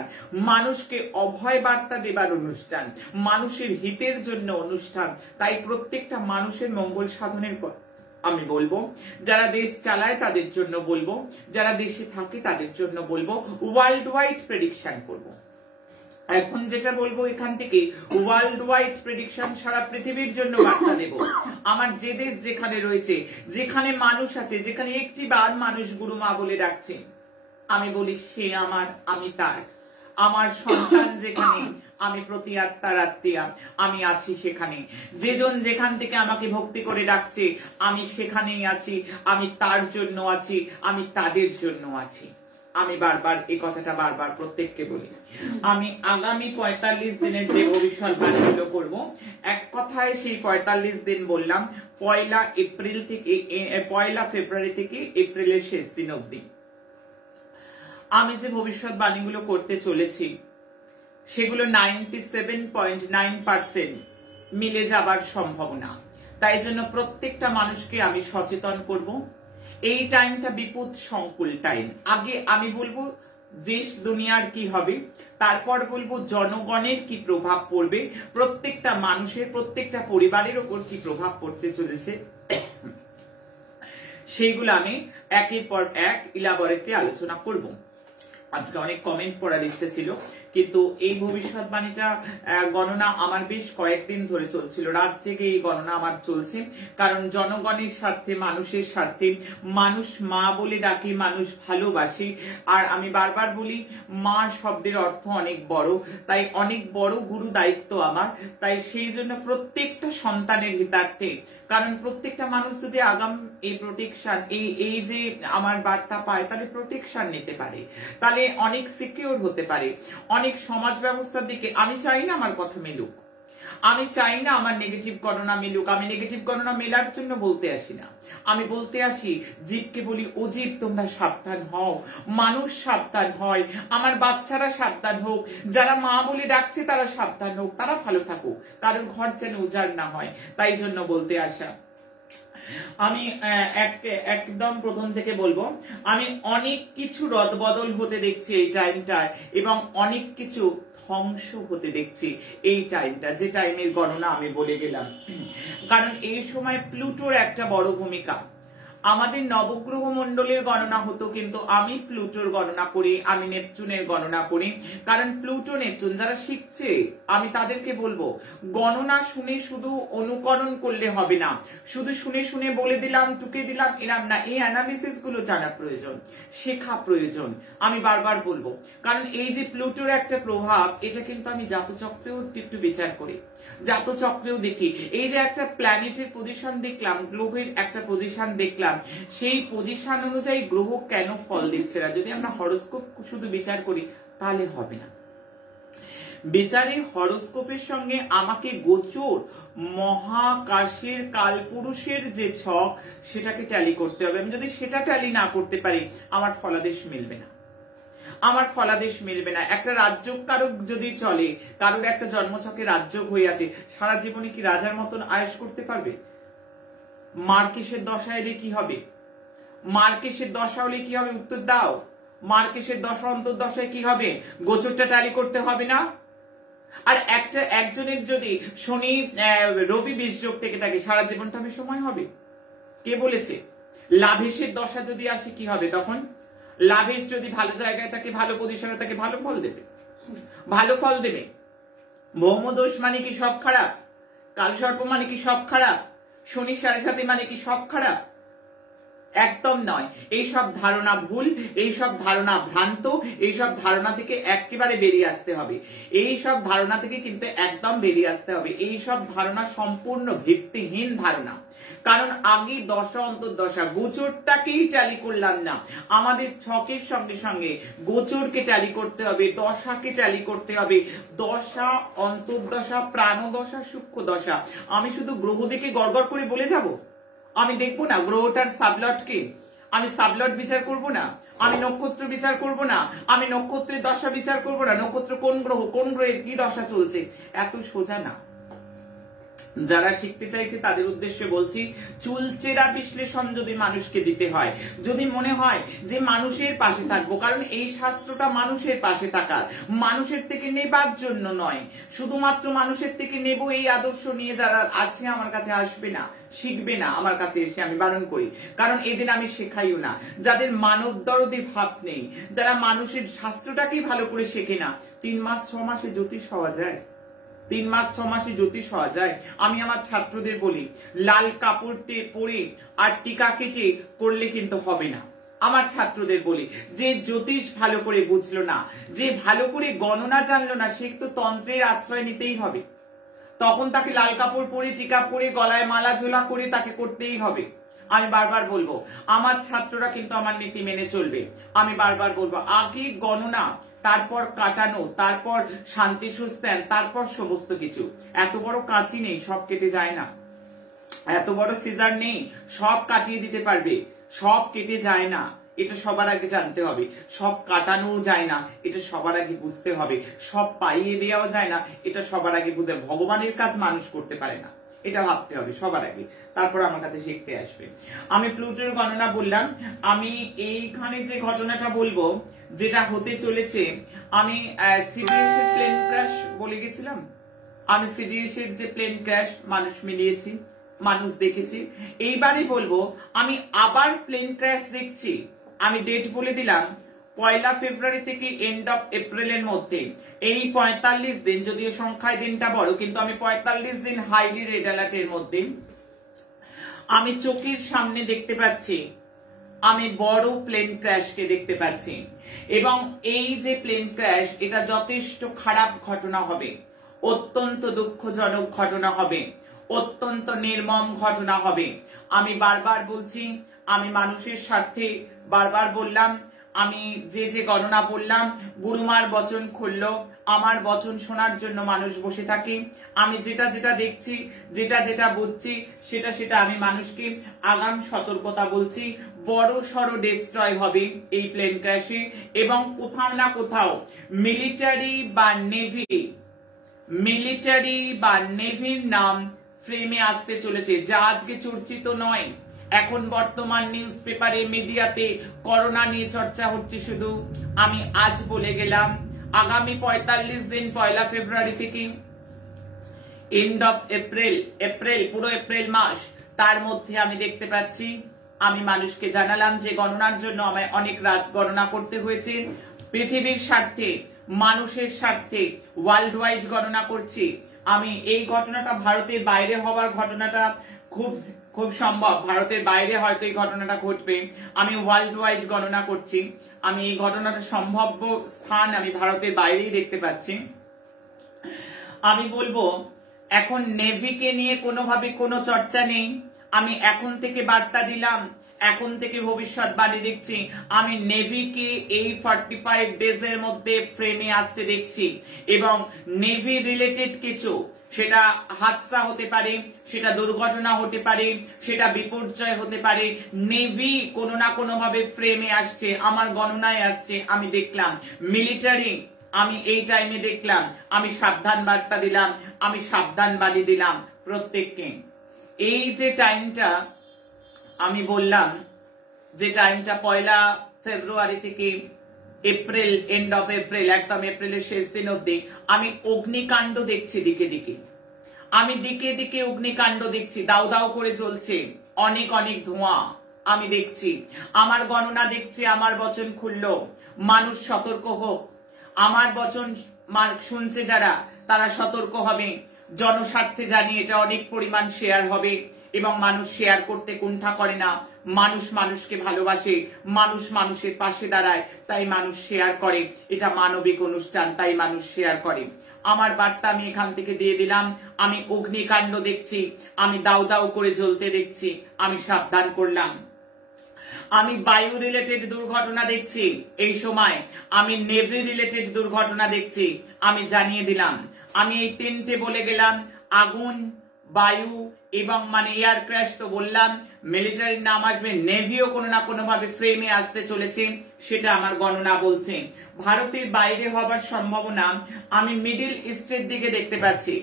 মানুষকে অভয় বার্তা দেবার অনুষ্ঠান, মানুষের হিতের জন্য অনুষ্ঠান। তাই প্রত্যেকটা মানুষের মঙ্গল সাধনের আমি বলবো, যারা দেশ চালায় তাদের জন্য বলবো, যারা দেশে থাকে তাদের জন্য বলবো, ওয়ার্ল্ড ওয়াইড প্রেডিকশন করবো। এখন যেটা বলবো এখান থেকে ওয়ার্ল্ড ওয়াইড প্রেডিকশন, সারা পৃথিবীর জন্য বার্তা দেব। আমার যে দেশ যেখানে রয়েছে, যেখানে মানুষ আছে, যেখানে একটি বার মানুষ গুরু মা বলে ডাকছে, আমি বলি সে আমার, আমি তার। আমার সন্তান যেখানে, আমি প্রতি আত্মার আত্মীয়া, আমি আছি সেখানে। যেজন যেখান থেকে আমাকে ভক্তি করে ডাকছে, আমি সেখানেই আছি, আমি তার জন্য আছি, আমি তাদের জন্য আছি। আমি বারবার এই কথাটা বারবার প্রত্যেককে বলি। আমি আগামী 45 দিনের যে ভবিষ্যৎবাণীগুলো করবো, এক কথায় সেই 45 দিন বললাম 1 এপ্রিল থেকে 1 ফেব্রুয়ারি থেকে এপ্রিলের শেষ দিন অবধি আমি যে ভবিষ্যৎবাণীগুলো করতে চলেছি, সেগুলো 97.9% মিলে যাবার সম্ভাবনা। তাই জন্য প্রত্যেকটা মানুষকে আমি সচেতন করব। এই টাইমটা বিপদ সংকুল টাইম। আগে আমি বলবো দেশ দুনিয়ার কি হবে, তারপর বলবো জনগণের কি প্রভাব পড়বে, প্রত্যেকটা মানুষের, প্রত্যেকটা পরিবারের উপর কি প্রভাব পড়তে চলেছে, সেইগুলো আমি একের পর এক ইলাবরেটলি আলোচনা করব। আজকে অনেক কমেন্ট পড়ার ইচ্ছে ছিল, কিন্তু এই ভবিষ্যৎবাণীটা গণনা আমার বেশ কয়েকদিন ধরে চলছিল, রাত জেগে এই গণনা আমার চলছে। কারণ জনগণের স্বার্থে, মানুষের স্বার্থে, মানুষ মা বলে ডাকে, মানুষ ভালোবাসে। আর আমি বারবার বলি, মা শব্দের অর্থ অনেক বড়, তাই অনেক বড় গুরু দায়িত্ব আমার। তাই সেই জন্য প্রত্যেকটা সন্তানের হিতার্থে, কারণ প্রত্যেকটা মানুষ যদি আগাম এই প্রোটেকশন, এই যে আমার বার্তা পায়, তাহলে প্রোটেকশন নিতে পারে, তাহলে অনেক সিকিউর হতে পারে, অনেক সমাজ ব্যবস্থার দিকে। আমি চাই না আমার কথা মিলুক, আমি চাই না আমার নেগেটিভ গণনা মিলুক। আমি নেগেটিভ গণনা মেলার জন্য বলতে আসি না, আমি বলতে আসি জীবকে বলি, ও জীব তোমরা সাবধান হও, মানুষ সাবধান হয়, আমার বাচ্চারা সাবধান হোক, যারা মা বলে ডাকছে তারা সাবধান হোক, তারা ভালো থাকুক, কারোর ঘর যেন উজাড় না হয়। তাই জন্য বলতে আসা। আমি একদম প্রথম থেকে বলবো, আমি অনেক কিছু রদবদল হতে দেখছি এই টাইমটায়, এবং অনেক কিছু ধ্বংস হতে দেখছি এই টাইমটা, যে টাইমের গণনা আমি বলে গেলাম। কারণ এই সময় প্লুটোর একটা বড় ভূমিকা। আমাদের নবগ্রহ মন্ডলের গণনা হতো, কিন্তু আমি প্লুটোর গণনা করি, আমি নেপচুনের গণনা করি। কারণ প্লুটো নেপচুন যারা শিখছে, আমি তাদেরকে বলবো, গণনা শুনে শুধু অনুকরণ করলে হবে না, শুধু শুনে শুনে বলে দিলাম, টুকে দিলাম, এরম না। এই অ্যানালিসিস গুলো জানা প্রয়োজন, শেখা প্রয়োজন। আমি বারবার বলবো, কারণ এই যে প্লুটোর একটা প্রভাব, এটা কিন্তু আমি জাতচক্রেও একটু বিচার করি, জাতচক্রেও দেখি। এই যে একটা প্ল্যানেটের পজিশন দেখলাম, গ্রহের একটা পজিশন দেখলাম, সেই পজিশন অনুযায়ী গ্রহ কেন ফল দিচ্ছে না। যদি আমরা হরোস্কোপ শুধু বিচার করি তাহলে হবে না। বিচারে হরোস্কোপের সঙ্গে আমাকে গোচর মহাকাশের কালপুরুষের যে ছক, সেটাকে ট্যালি করতে হবে। আমি যদি সেটা ট্যালি না করতে পারি, আমার ফলাদেশ মিলবে না, আমার ফলাদেশ মিলবে না। একটা রাজযোগ কারক যদি চলে, কারোর একটা জন্মছকে রাজযোগ হয়ে আছে, সারা জীবনে কি রাজার মতন আয়েশ করতে পারবে? মার্কেশের দশা এলে কি হবে? মার্কেশের দশা হলে কি হবে উত্তর দাও। মার্কেশের দশা অন্তর্দশায় কি হবে? গোচরটা ট্যালি করতে হবে না? আর একজনের যদি শনি রবি বীজযোগ থেকে থাকে সারা জীবনটা হবে সময় হবে? কে বলেছে? লাভেশের দশা যদি আসে কি হবে তখন? লাভেশ যদি ভালো জায়গায় থাকে, ভালো পজিশনে থাকে, ভালো ফল দেবে, ভালো ফল দেবে। ভৌমদোষ মানে কি সব খারাপ? কালসর্প মানে কি সব খারাপ? শনি 7.5 মানে কি সব খারাপ? একদম নয়। এইসব ধারণা ভুল, এইসব ধারণা ভ্রান্ত, এইসব ধারণা থেকে একেবারে বেরিয়ে আসতে হবে। এইসব ধারণা থেকে কিন্তু একদম বেরিয়ে আসতে হবে। এইসব ধারণা সম্পূর্ণ ভিত্তিহীন ধারণা। কারণ আগে দশা অন্তর্দশা গোচরটাকেই ট্যালি করলাম না, আমাদের ছকের সঙ্গে সঙ্গে গোচরকে ট্যালি করতে হবে, দশাকে ট্যালি করতে হবে। দশা অন্তর্দশা প্রাণদশা সূক্ষ্ম দশা আমি শুধু গ্রহ দেখে গড়গড় করে বলে যাব? আমি দেখবো না গ্রহটার সাবলটকে? আমি সাবলট বিচার করব না? আমি নক্ষত্র বিচার করব না? আমি নক্ষত্রের দশা বিচার করব না? নক্ষত্র কোন গ্রহ, কোন গ্রহের কি দশা চলছে? এত সোজা না। যারা শিখতে চাইছে তাদের উদ্দেশ্যে বলছি, চুলচেরা বিশ্লেষণ যদি মানুষকে দিতে হয়, যদি মনে হয় যে মানুষের পাশে থাকবো, কারণ এই শাস্ত্রটা মানুষের পাশে থাকার, মানুষের থেকে নেবার জন্য নয়, শুধুমাত্র মানুষের থেকে নেব এই আদর্শ নিয়ে যারা আছে আমার কাছে আসবে না, শিখবে না আমার কাছে এসে, আমি বারণ করি। কারণ এদিন আমি শেখাইও না। যাদের মানব দরদি ভাব নেই, যারা মানুষের শাস্ত্রটাকেই ভালো করে শেখে না, 3 মাস 6 মাসে জ্যোতিষ হওয়া যায়? 3 মাস 6 মাসে জ্যোতিষ হওয়া যায়? আমি আমার ছাত্রদের বলি, লাল কাপড়তে পরে আর টিকা কেটে করলে কিন্তু হবে না। আমার ছাত্রদের বলি, যে জ্যোতিষ ভালো করে বুঝলো না, যে ভালো করে গণনা জানলো না, সে তো তন্ত্রের আশ্রয় নিতেই হবে। তখন তাকে লাল কাপড় পরে, টিকা পরে, গলায় মালা ঝোলা করে তাকে করতেই হবে। আমি বারবার বলবো, আমার ছাত্ররা কিন্তু আমার নীতি মেনে চলবে। আমি বারবার বলবো, আগে গণনা, তারপর কাটানো, তারপর শান্তি সুস্থান, তারপর সমস্ত কিছু। এত বড় কাঁচি নেই সব কেটে যায় না, এত বড় সিজার নেই সব কাটিয়ে দিতে পারবে, সব কেটে যায় না, এটা সবার আগে জানতে হবে। সব কাটানো যায় না, এটা সবার আগে বুঝতে হবে। সব পাইয়ে দেওয়াও যায় না, এটা সবার আগে বুঝতে। ভগবানের কাজ মানুষ করতে পারে না, এটা ভাবতে হবে সবার আগে, তারপর আমার কাছে শিখতে আসবে। আমি প্লুটোর গণনা বললাম। আমি এইখানে যে ঘটনাটা বলবো, যেটা হতে চলেছে, আমি সিডিএস এর প্লেন ক্র্যাশ বলে গেছিলাম। আমি সিডিএস এর যে প্লেন ক্র্যাশ মানুষ মিলিয়েছি, মানুষ দেখেছি। এইবারে বলবো, আমি আবার প্লেন ক্র্যাশ দেখছি। আমি ডেট বলে দিলাম, 1 ফেব্রুয়ারি থেকে এন্ড অফ এপ্রিলের মধ্যে এই 45 দিন, যদিও সংখ্যায় দিনটা বড়, কিন্তু আমি 45 দিন হাইলি রেড অ্যালার্টের মধ্যে আমি চোখের সামনে দেখতে পাচ্ছি, আমি বড় প্লেন ক্র্যাশকে দেখতে পাচ্ছি। এবং এই যে প্লেন ক্র্যাশ, এটা যথেষ্ট খারাপ ঘটনা হবে, অত্যন্ত দুঃখজনক ঘটনা হবে, অত্যন্ত নির্মম ঘটনা হবে। আমি বারবার বলছি, আমি মানুষের স্বার্থে বারবার বললাম, আমি যে যে গণনা বললাম, গুরুমার বচন খুললো, আমার বচন শোনার জন্য মানুষ বসে থাকে। আমি যেটা যেটা দেখছি, যেটা যেটা বুঝছি, সেটা সেটা আমি মানুষকে আগাম সতর্কতা বলছি। বড় সড় ডিস্ট্রয় হবে এই প্লেন ক্র্যাশে, এবং কোথাও না কোথাও মিলিটারি বা নেভির নাম ফ্রেমে আসতে চলেছে, যা আজকে চর্চিত নয়। এখন বর্তমান নিউজ পেপারে, মিডিয়াতে করোনা নিয়ে চর্চা হচ্ছে শুধু। আমি আজ বলে গেলাম, আগামী 45 দিন 1 ফেব্রুয়ারি থেকে এন্ড অফ এপ্রিল, পুরো এপ্রিল মাস, তার মধ্যে আমি দেখতে পাচ্ছি। আমি মানুষকে জানালাম যে গণনার জন্য আমায় অনেক রাত গণনা করতে হয়েছে। পৃথিবীর স্বার্থে, মানুষের স্বার্থে ওয়ার্ল্ড ওয়াইড গণনা করছি। আমি এই ঘটনাটা ভারতের বাইরে হওয়ার ঘটনাটা খুব সম্ভব, ভারতের বাইরে হয়তো এই ঘটনাটা ঘটবে। আমি ওয়ার্ল্ড ওয়াইড গণনা করছি। আমি এই ঘটনাটা সম্ভাব্য স্থান আমি ভারতের বাইরেই দেখতে পাচ্ছি। আমি বলবো, এখন নেভিকে নিয়ে কোনোভাবে কোনো চর্চা নেই। আমি এখন থেকে বার্তা দিলাম, এখন থেকে ভবিষ্যৎবাণী দেখছি, আমি নেভিকে এই 45 ডেজের মধ্যে ফ্রেমে আসতে দেখছি। এবং নেভি রিলেটেড কিছু, সেটা হাদসা হতে পারে, সেটা দুর্ঘটনা হতে পারে, সেটা বিপর্যয় হতে পারে, নেভি কোনো না কোনো ভাবে ফ্রেমে আসছে, আমার গণনায় আসছে। আমি দেখলাম মিলিটারি, আমি এই টাইমে দেখলাম। আমি সাবধান বার্তা দিলাম, আমি সাবধান বাণী দিলাম প্রত্যেককে। এই যে টাইমটা আমি বললাম, যে টাইমটা 1 ফেব্রুয়ারি থেকে এপ্রিল, এন্ড অফ এপ্রিল, একদম এপ্রিলের শেষ দিন অব্দি আমি অগ্নিকাণ্ড দেখছি দিকে দিকে। আমি দিকে দিকে অগ্নিকাণ্ড দেখছি, দাউ দাউ করে জ্বলছে, অনেক অনেক ধোঁয়া আমি দেখছি। আমার গণনা দেখছি, আমার বচন খুলল, মানুষ সতর্ক হোক। আমার বচন শুনছে যারা, তারা সতর্ক হবে। জনস্বার্থে জানি এটা অনেক পরিমাণ শেয়ার হবে এবং মানুষ শেয়ার করতে কুণ্ঠা করে না। মানুষ মানুষকে ভালোবাসে, মানুষ মানুষের পাশে দাঁড়ায়, তাই মানুষ শেয়ার করে। এটা মানবিক অনুষ্ঠান, তাই মানুষ শেয়ার করে। আমার বার্তা আমি এখান থেকে দিয়ে দিলাম। আমি অগ্নিকাণ্ড দেখছি, আমি দাউ দাউ করে জ্বলতে দেখছি, আমি সাবধান করলাম। আমি বায়ু রিলেটেড দুর্ঘটনা দেখছি এই সময়, আমি নেভি রিলেটেড দুর্ঘটনা দেখছি, আমি জানিয়ে দিলাম। আমি এই 3টে বলে গেলাম, আগুন, বায়ু এবং মানে এয়ার ক্র্যাশ তো বললাম, মিলিটারির নাম আসবে, নেভিও কোনো না কোনো ভাবে ফ্রেমে আসতে চলেছে, সেটা আমার গণনা বলছে। ভারতের বাইরে হবার সম্ভাবনা আমি মিডল ইস্টের দিকে দেখতে পাচ্ছি।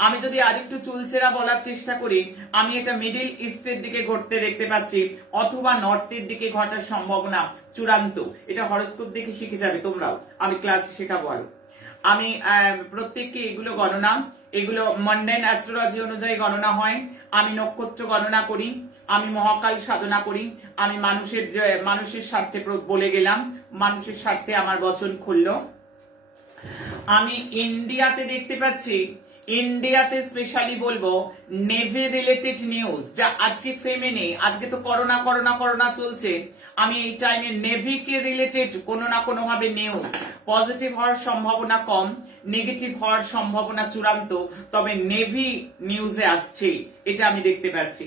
আমি যদি আরেকটু চুলচেরা বলার চেষ্টা করি, আমি এটা মিডল ইস্টের দিকে ঘটতে দেখতে পাচ্ছি, অথবা নর্থের দিকে ঘটার সম্ভাবনা চূড়ান্ত। এটা হরস্কোপ দেখে শিখে যাবে তোমরাও, আমি ক্লাসে শেখাবো আরো। আমি প্রত্যেককে এগুলো গণনা, এগুলো মন্ডেন অ্যাস্ট্রোলজি অনুযায়ী গণনা হয়। আমি নক্ষত্র গণনা করি, আমি মহাকাল সাধনা করি, আমি মানুষের স্বার্থে বলে গেলাম, মানুষের স্বার্থে আমার বচন খুললো। আমি ইন্ডিয়াতে দেখতে পাচ্ছি, ইন্ডিয়াতে স্পেশালি বলবো নেভি রিলেটেড নিউজ, যা আজকে ফ্রেমে নেই। আজকে তো করোনা করোনা করোনা চলছে, আমি এই টাইমে নেভিকে রিলেটেড কোনো না কোনো ভাবে নিউজ, পজিটিভ হওয়ার সম্ভাবনা কম, নেগেটিভ হওয়ার সম্ভাবনা চূড়ান্ত, তবে নেভি নিউজে আসছে, এটা আমি দেখতে পাচ্ছি।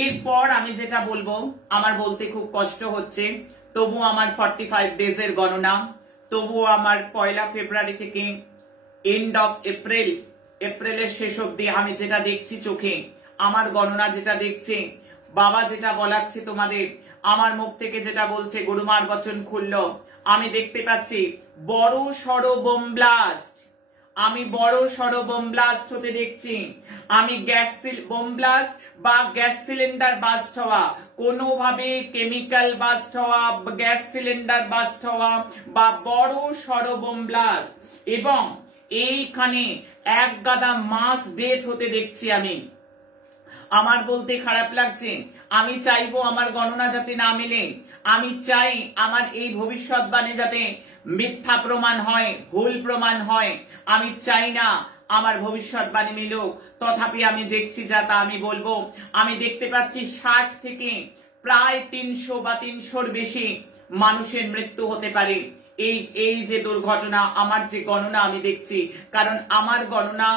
এরপর আমি যেটা বলবো, আমার বলতে খুব কষ্ট হচ্ছে, তবু আমার 45 ডেজের গণনা, তবুও আমার 1 ফেব্রুয়ারি থেকে এন্ড অফ এপ্রিল, এপ্রিলের শেষ অব্দি আমি যেটা দেখছি চোখে, আমার গণনা যেটা দেখছে, বাবা যেটা বলাচ্ছে তোমাদের, আমার মুখ থেকে যেটা বলছে, গুরুমার বচন খুলল, আমি দেখতে পাচ্ছি বড় সড় বোম ব্লাস্ট, আমি বড় সড় বোম ব্লাস্ট হতে দেখছি। আমি বোম ব্লাস্ট বা গ্যাস সিলিন্ডার বাস্ট হওয়া, কোনোভাবে কেমিক্যাল বাস্ট হওয়া, গ্যাস সিলিন্ডার বাস্ট হওয়া বা বড় সড় বোম ব্লাস্ট, এবং এইখানে এক গাদা মাস ডেথ হতে দেখছি আমি। আমার বলতে খারাপ লাগছে, আমি চাইবো আমার গণনা যাতে না মেলে, আমি চাই আমার এই ভবিষ্যৎবাণী যাতে মিথ্যা প্রমাণ হয়, ভুল প্রমাণ হয়, আমি চাই না আমার ভবিষ্যৎবাণী মিলুক। তথাপি আমি দেখছি যা তা আমি বলবো। আমি দেখতে পাচ্ছি 60 থেকে প্রায় 300 বা 300-র বেশি মানুষের মৃত্যু হতে পারে। এই যে দুর্ঘটনা, আমার যে গণনা আমি দেখছি, কারণ আমার গণনা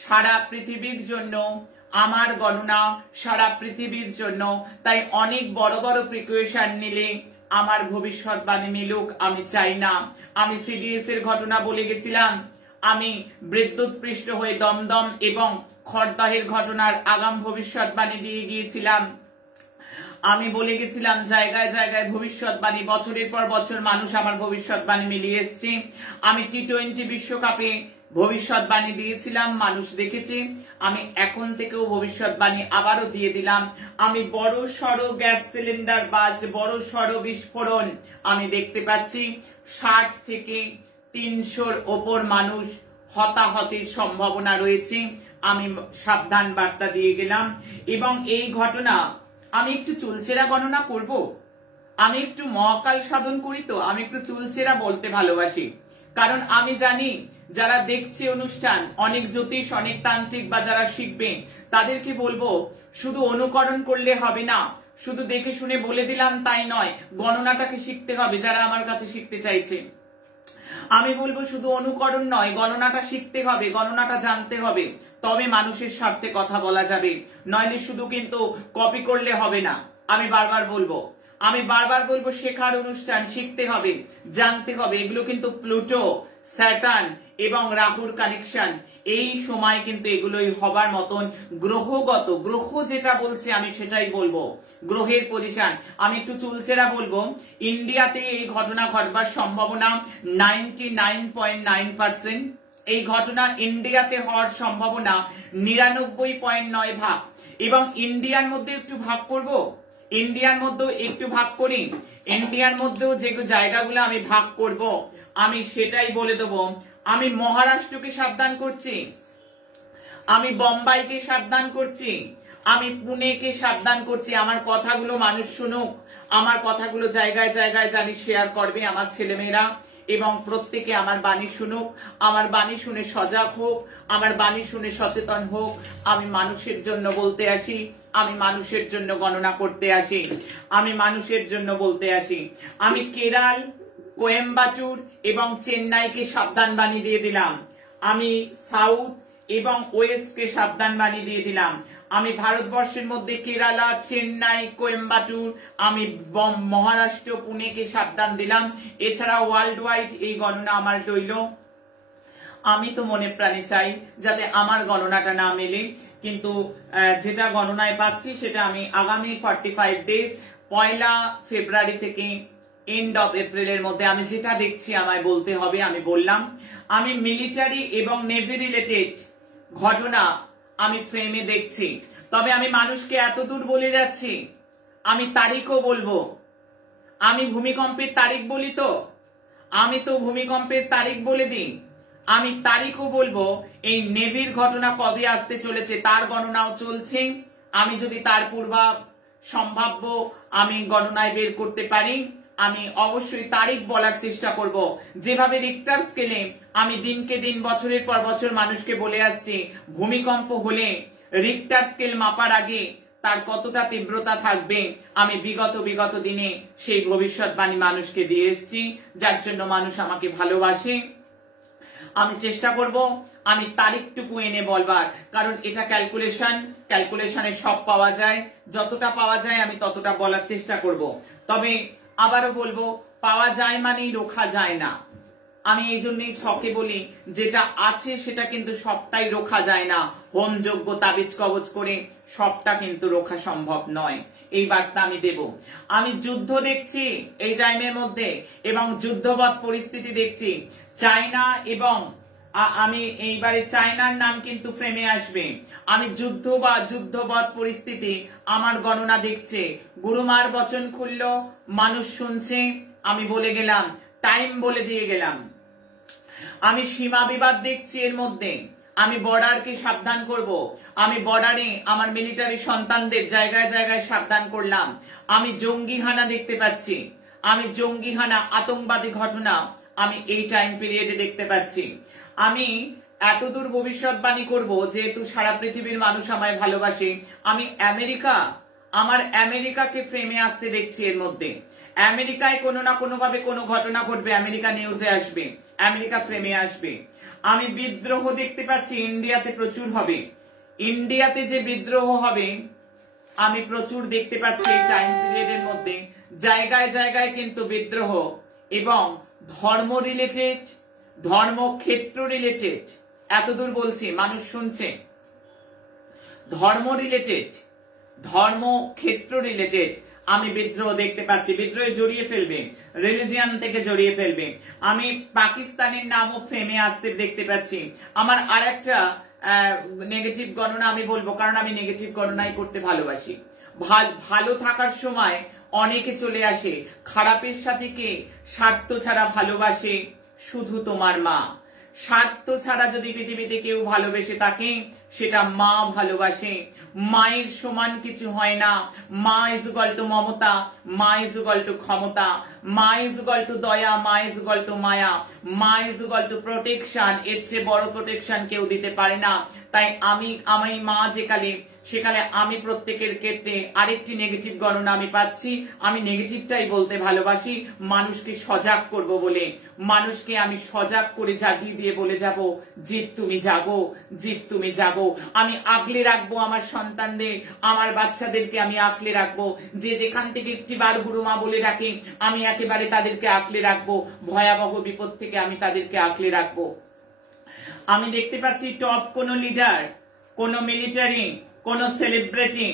সারা পৃথিবীর জন্য, আমার গণনা সারা পৃথিবীর জন্য, তাই অনেক বড় বড় প্রিকশন নিলে আমার ভবিষ্যৎবাণী মিলুক আমি চাই না। আমি সিডিএস এর ঘটনা বলে গেছিলাম, আমি বিদ্যুৎ পৃষ্ঠ হয়ে দমদম এবং খড়দহের ঘটনার আগাম ভবিষ্যৎবাণী দিয়ে গিয়েছিলাম। আমি বলে গেছিলাম জায়গায় জায়গায় ভবিষ্যৎবাণী, বছরের পর বছর মানুষ আমার ভবিষ্যৎবাণী মিলিয়ে এসছে। আমি টি20 বিশ্বকাপে ভবিষ্যৎবাণী দিয়েছিলাম, মানুষ দেখেছে। আমি এখন থেকেও ভবিষ্যৎবাণী আবারও দিয়ে দিলাম। আমি বড় সড় গ্যাস সিলিন্ডার বাস্ট, বড় সড় বিস্ফোরণ আমি দেখতে পাচ্ছি। 60 থেকে 300-র ওপর মানুষ হতাহতের সম্ভাবনা রয়েছে, আমি সাবধান বার্তা দিয়ে গেলাম। এবং এই ঘটনা আমি একটু চুলচেরা গণনা করব, আমি একটু মহাকাল সাধন করি, তো আমি একটু চুলচেরা বলতে ভালোবাসি, কারণ আমি জানি যারা দেখছে অনুষ্ঠান, অনেক জ্যোতিষ, অনেক তান্ত্রিক বা যারা শিখবে, তাদেরকে বলবো শুধু অনুকরণ করলে হবে না, শুধু দেখে শুনে বলে দিলাম তাই নয়, গণনাটাকে শিখতে হবে। যারা আমার কাছে শিখতে চাইছে, আমি বলবো শুধু অনুকরণ নয়, গণনাটা শিখতে হবে, গণনাটা জানতে হবে, তবে মানুষের স্বার্থে কথা বলা যাবে, নইলে শুধু কিন্তু কপি করলে হবে না। আমি বারবার বলবো শেখার অনুষ্ঠান, শিখতে হবে, জানতে হবে। এগুলো কিন্তু প্লুটো, স্যাটার্ন এবং রাহুর কানেকশন, এই সময় কিন্তু এগুলোই হবার মতন গ্রহগত, গ্রহ যেটা বলছে আমি সেটাই বলবো, গ্রহের পজিশন। আমি একটু চুলচেরা বলবো, ইন্ডিয়াতে এই ঘটনা ঘটবার সম্ভাবনা 99.9%। এই ঘটনা ইন্ডিয়াতে হওয়ার সম্ভাবনা 99.9 ভাগ। এবং ইন্ডিয়ার মধ্যে একটু ভাগ করব, ইন্ডিয়ার মধ্যেও একটু ভাগ করি। ইন্ডিয়ার মধ্যেও যে জায়গাগুলো আমি ভাগ করব আমি সেটাই বলে দেবো। আমি মহারাষ্ট্রকে সাবধান করছি, আমি বোম্বাইকে সাবধান করছি, আমি পুনেকে সাবধান করছি। আমার কথাগুলো মানুষ শুনুক, আমার কথাগুলো জায়গায় জায়গায় জানি শেয়ার করবে আমার ছেলেমেয়েরা, এবং প্রত্যেকে আমার বাণী শুনুক, আমার বাণী শুনে সজাগ হোক, আমার বাণী শুনে সচেতন হোক। আমি মানুষের জন্য বলতে আসি, আমি মানুষের জন্য গণনা করতে আসি, আমি মানুষের জন্য বলতে আসি। আমি কেরল, কোয়েম্বাটুর এবং চেন্নাইকে সাবধান বাণী দিয়ে দিলাম। আমি সাউথ এবং ওয়েস্টকে সাবধান বাণী দিয়ে দিলাম। আমি ভারতবর্ষের মধ্যে কেরালা, চেন্নাই, কোয়েম্বাটুর, আমি মহারাষ্ট্র, পুনেকে সাবধান দিলাম। এছাড়া ওয়ার্ল্ড ওয়াইড এই গণনা আমার রইল। আমি তো মনে প্রাণে চাই যাতে আমার গণনাটা না মেলে, কিন্তু যেটা গণনায় পাচ্ছি সেটা আমি আগামী 45 ডেজ 1 ফেব্রুয়ারি থেকে এন্ড অফ এপ্রিলের মধ্যে আমি যেটা দেখছি আমায় বলতে হবে, আমি বললাম। আমি মিলিটারি এবং নেভি রিলেটেড ঘটনা আমি ফ্রেমে দেখছি, তবে আমি মানুষকে এতদূর বলে যাচ্ছি, আমি তারিখও বলবো। আমি ভূমিকম্পের তারিখ বলি তো, আমি তো ভূমিকম্পের তারিখ বলে দিই, আমি তারিখও বলবো। এই নেভির ঘটনা কবে আসতে চলেছে তার গণনাও চলছে। আমি যদি তার পূর্বা সম্ভাব্য আমি গণনায় বের করতে পারি, আমি অবশ্যই তারিখ বলার চেষ্টা করব। যেভাবে রিক্টার স্কেলে আমি দিনকে দিন বছরের পর বছর মানুষকে বলে আসছি, ভূমিকম্প হলে রিক্টার স্কেল মাপার আগে তার কতটা তীব্রতা থাকবে, আমি বিগত দিনে সেই ভবিষ্যৎবাণী মানুষকে দিয়ে এসেছি, যার জন্য মানুষ আমাকে ভালোবাসে। আমি চেষ্টা করব আমি তারিখটুকু এনে বলবার, কারণ এটা ক্যালকুলেশনে সব পাওয়া যায়, যতটা পাওয়া যায় আমি ততটা বলার চেষ্টা করব। তবে আবারও বলবো, পাওয়া যায় মানেই রোখা যায় না। আমি এই জন্যই ছকে বলি, যেটা আছে সেটা কিন্তু সবটাই রোখা যায় না। হোমযজ্ঞ তাবিজ কবচ করে সবটা কিন্তু রোখা সম্ভব নয়, এই বার্তা আমি দেব। আমি যুদ্ধ দেখছি এই টাইমের মধ্যে, এবং যুদ্ধবৎ পরিস্থিতি দেখছি। চায়না, এবং আমি এইবারে চায়নার নাম কিন্তু ফ্রেমে আসবে। আমি যুদ্ধবৎ পরিস্থিতি আমার গণনা দেখছে। গুরুমার বচন খুললো, মানুষ শুনছে, আমি বলে গেলাম, টাইম বলে দিয়ে গেলাম। আমি সীমা বিবাদ দেখছি এর মধ্যে, আমি বর্ডারকে সাবধান করব। আমি বর্ডারে আমার মিলিটারি সন্তানদের জায়গায় জায়গায় সাবধান করলাম। আমি জঙ্গি হানা দেখতে পাচ্ছি, আমি জঙ্গি হানা, আতঙ্কবাদী ঘটনা আমি এই টাইম পিরিয়ডে দেখতে পাচ্ছি। আমি এতদূর ভবিষ্যৎবাণী করব, যেহেতু সারা পৃথিবীর মানুষ আমায় ভালোবাসে। আমি আমার আমেরিকাকে ফ্রেমে আসতে দেখছি। এর মধ্যে আমেরিকায় কোনো না কোনো ভাবে কোনো ঘটনা ঘটবে, আমেরিকা নিউজে আসবে, আমেরিকা ফ্রেমে আসবে। আমি বিদ্রোহ দেখতে পাচ্ছি, ইন্ডিয়াতে প্রচুর হবে। ইন্ডিয়াতে যে বিদ্রোহ হবে আমি প্রচুর দেখতে পাচ্ছি এই টাইম পিরিয়ডের মধ্যে। জায়গায় জায়গায় কিন্তু বিদ্রোহ, এবং ধর্ম রিলেটেড, ধর্মক্ষেত্র রিলেটেড, এতদূর বলছি মানুষ শুনছে। ধর্ম রিলেটেড, ধর্মক্ষেত্র রিলেটেড আমি বিদ্রোহ দেখতে পাচ্ছি। বিদ্রোহে জড়িয়ে ফেলবে, রিলিজিয়ান থেকে জড়িয়ে ফেলবে। আমি পাকিস্তানের নামও ফেমে আসতে দেখতে পাচ্ছি। আমার আর একটা নেগেটিভ গণনা আমি বলবো, কারণ আমি নেগেটিভ গণনাই করতে ভালোবাসি। ভালো থাকার সময় অনেকে চলে আসে, খারাপের সাথে কে স্বার্থ ছাড়া ভালোবাসে শুধু তোমার মা। স্বার্থ ছাড়া যদি পৃথিবীতে কেউ ভালোবেসে থাকে সেটা মা ভালোবাসে। মায়ের সমান কিছু হয় না। মা ইজ ইকুয়াল টু মমতা, মা ইজ ইকুয়াল টু ক্ষমতা, মা ইজ ইকুয়াল টু দয়া, মা ইজ ইকুয়াল টু মায়া, মা ইজ ইকুয়াল টু প্রোটেকশন। এর চেয়ে বড় প্রোটেকশন কেউ দিতে পারে না। তাই আমি মা সেকালে আমি প্রত্যেকের ক্ষেত্রে আরেকটি নেগেটিভ গণনা আমি পাচ্ছি। আমি নেগেটিভটাই বলতে ভালোবাসি, মানুষকে সজাগ করব বলে। মানুষকে আমি সজাগ করে জাগিয়ে দিয়ে বলে যাব, জীব তুমি জাগো, জীব তুমি জাগো। আমি আগলে রাখবো আমার সন্তানদের, আমার বাচ্চাদেরকে আমি আগলে রাখবো। যে যেখান থেকে একটি বার গুরুমা বলে ডাকে আমি একেবারে তাদেরকে আগলে রাখবো। ভয়াবহ বিপদ থেকে আমি তাদেরকে আগলে রাখবো। আমি দেখতে পাচ্ছি টপ কোন লিডার, কোন মিলিটারি, কোন সেলিব্রিটি,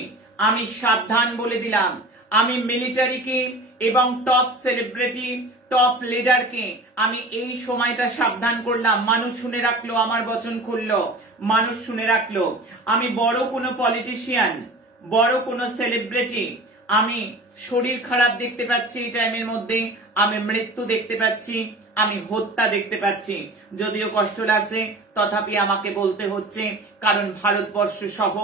আমি সাবধান বলে দিলাম। আমি মিলিটারিকে এবং টপ সেলিব্রিটি, টপ লিডারকে আমি এই সময়টা সাবধান করলাম। মানুষ শুনে রাখলো, আমার বচন খুললো, মানুষ শুনে রাখলো। আমি বড় কোনো পলিটিশিয়ান, বড় কোনো সেলিব্রিটি, আমি শরীর খারাপ দেখতে পাচ্ছি এই টাইমের মধ্যে, আমি মৃত্যু দেখতে পাচ্ছি, আমি হত্যা দেখতে পাচ্ছি। যদিও কষ্ট লাগছে তথাপি আমাকে বলতে হচ্ছে, কারণ ভারতবর্ষ সহ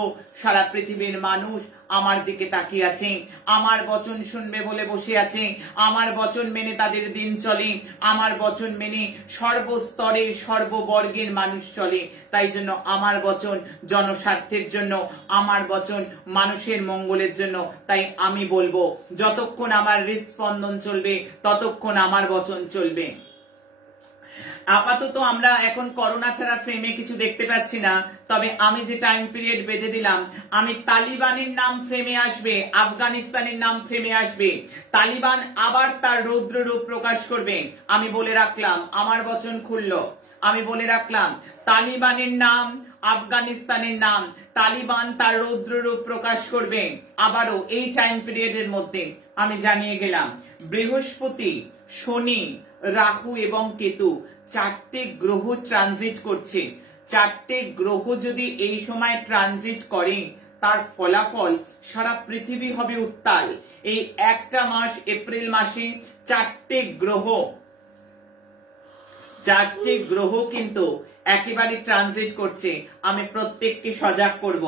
সারা পৃথিবীর মানুষ আমার দিকে তাকিয়ে আছে, আমার বচন শুনবে বলে বসে আছে, আমার বচন মেনে তাদের দিন চলে, আমার বচন মেনে সর্বস্তরের সর্ববর্গের মানুষ চলে। তাই জন্য আমার বচন জনস্বার্থের জন্য, আমার বচন মানুষের মঙ্গলের জন্য। তাই আমি বলবো, যতক্ষণ আমার হৃদস্পন্দন চলবে ততক্ষণ আমার বচন চলবে। আপাতত আমরা এখন করোনা ছাড়া ফ্রেমে কিছু দেখতে পাচ্ছি না, তবে আমি যে টাইম পিরিয়ড বেঁধে দিলাম, আমি তালিবানের নাম ফ্রেমে আসবে, আফগানিস্তানের নাম ফ্রেমে আসবে, তালিবান আবার তার রৌদ্র রূপ প্রকাশ করবে। আমি বলে রাখলাম, আমার বচন খুলল, আমি বলে রাখলাম, তালিবানের নাম, আফগানিস্তানের নাম, তালিবান তার রৌদ্র রূপ প্রকাশ করবে আবারও এই টাইম পিরিয়ডের মধ্যে। আমি জানিয়ে গেলাম, বৃহস্পতি, শনি, রাহু এবং কেতু, চারটে গ্রহ ট্রানজিট করছে। চারটে গ্রহ যদি এই সময় ট্রানজিট করে, তার ফলাফল সারা পৃথিবী হবে উত্তাল। এই একটা মাস, এপ্রিল মাসে চারটে গ্রহ কিন্তু একেবারে ট্রানজিট করছে। আমি প্রত্যেককে সজাগ করব।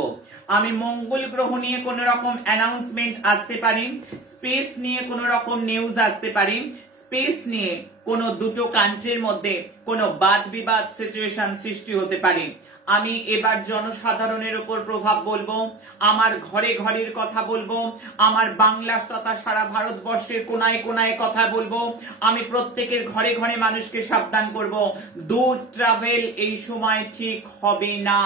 আমি মঙ্গল গ্রহ নিয়ে কোন রকম অ্যানাউন্সমেন্ট আসতে পারে, স্পেস নিয়ে কোন রকম নিউজ আসতে পারে, স্পেস নিয়ে কোন দুটো কান্ট্রির মধ্যে কোন বাদ বিবাদ সিচুয়েশন সৃষ্টি হতে পারে। আমি এবার জনসাধারণের উপর প্রভাব বলবো, আমার ঘরে ঘরের কথা বলবো, আমার বাংলা তথা সারা ভারতবর্ষের কোনায় কোনায় কথা বলবো। আমি প্রত্যেকের ঘরে ঘরে মানুষকে সাবধান করব, দূর ট্রাভেল এই সময় ঠিক হবে না।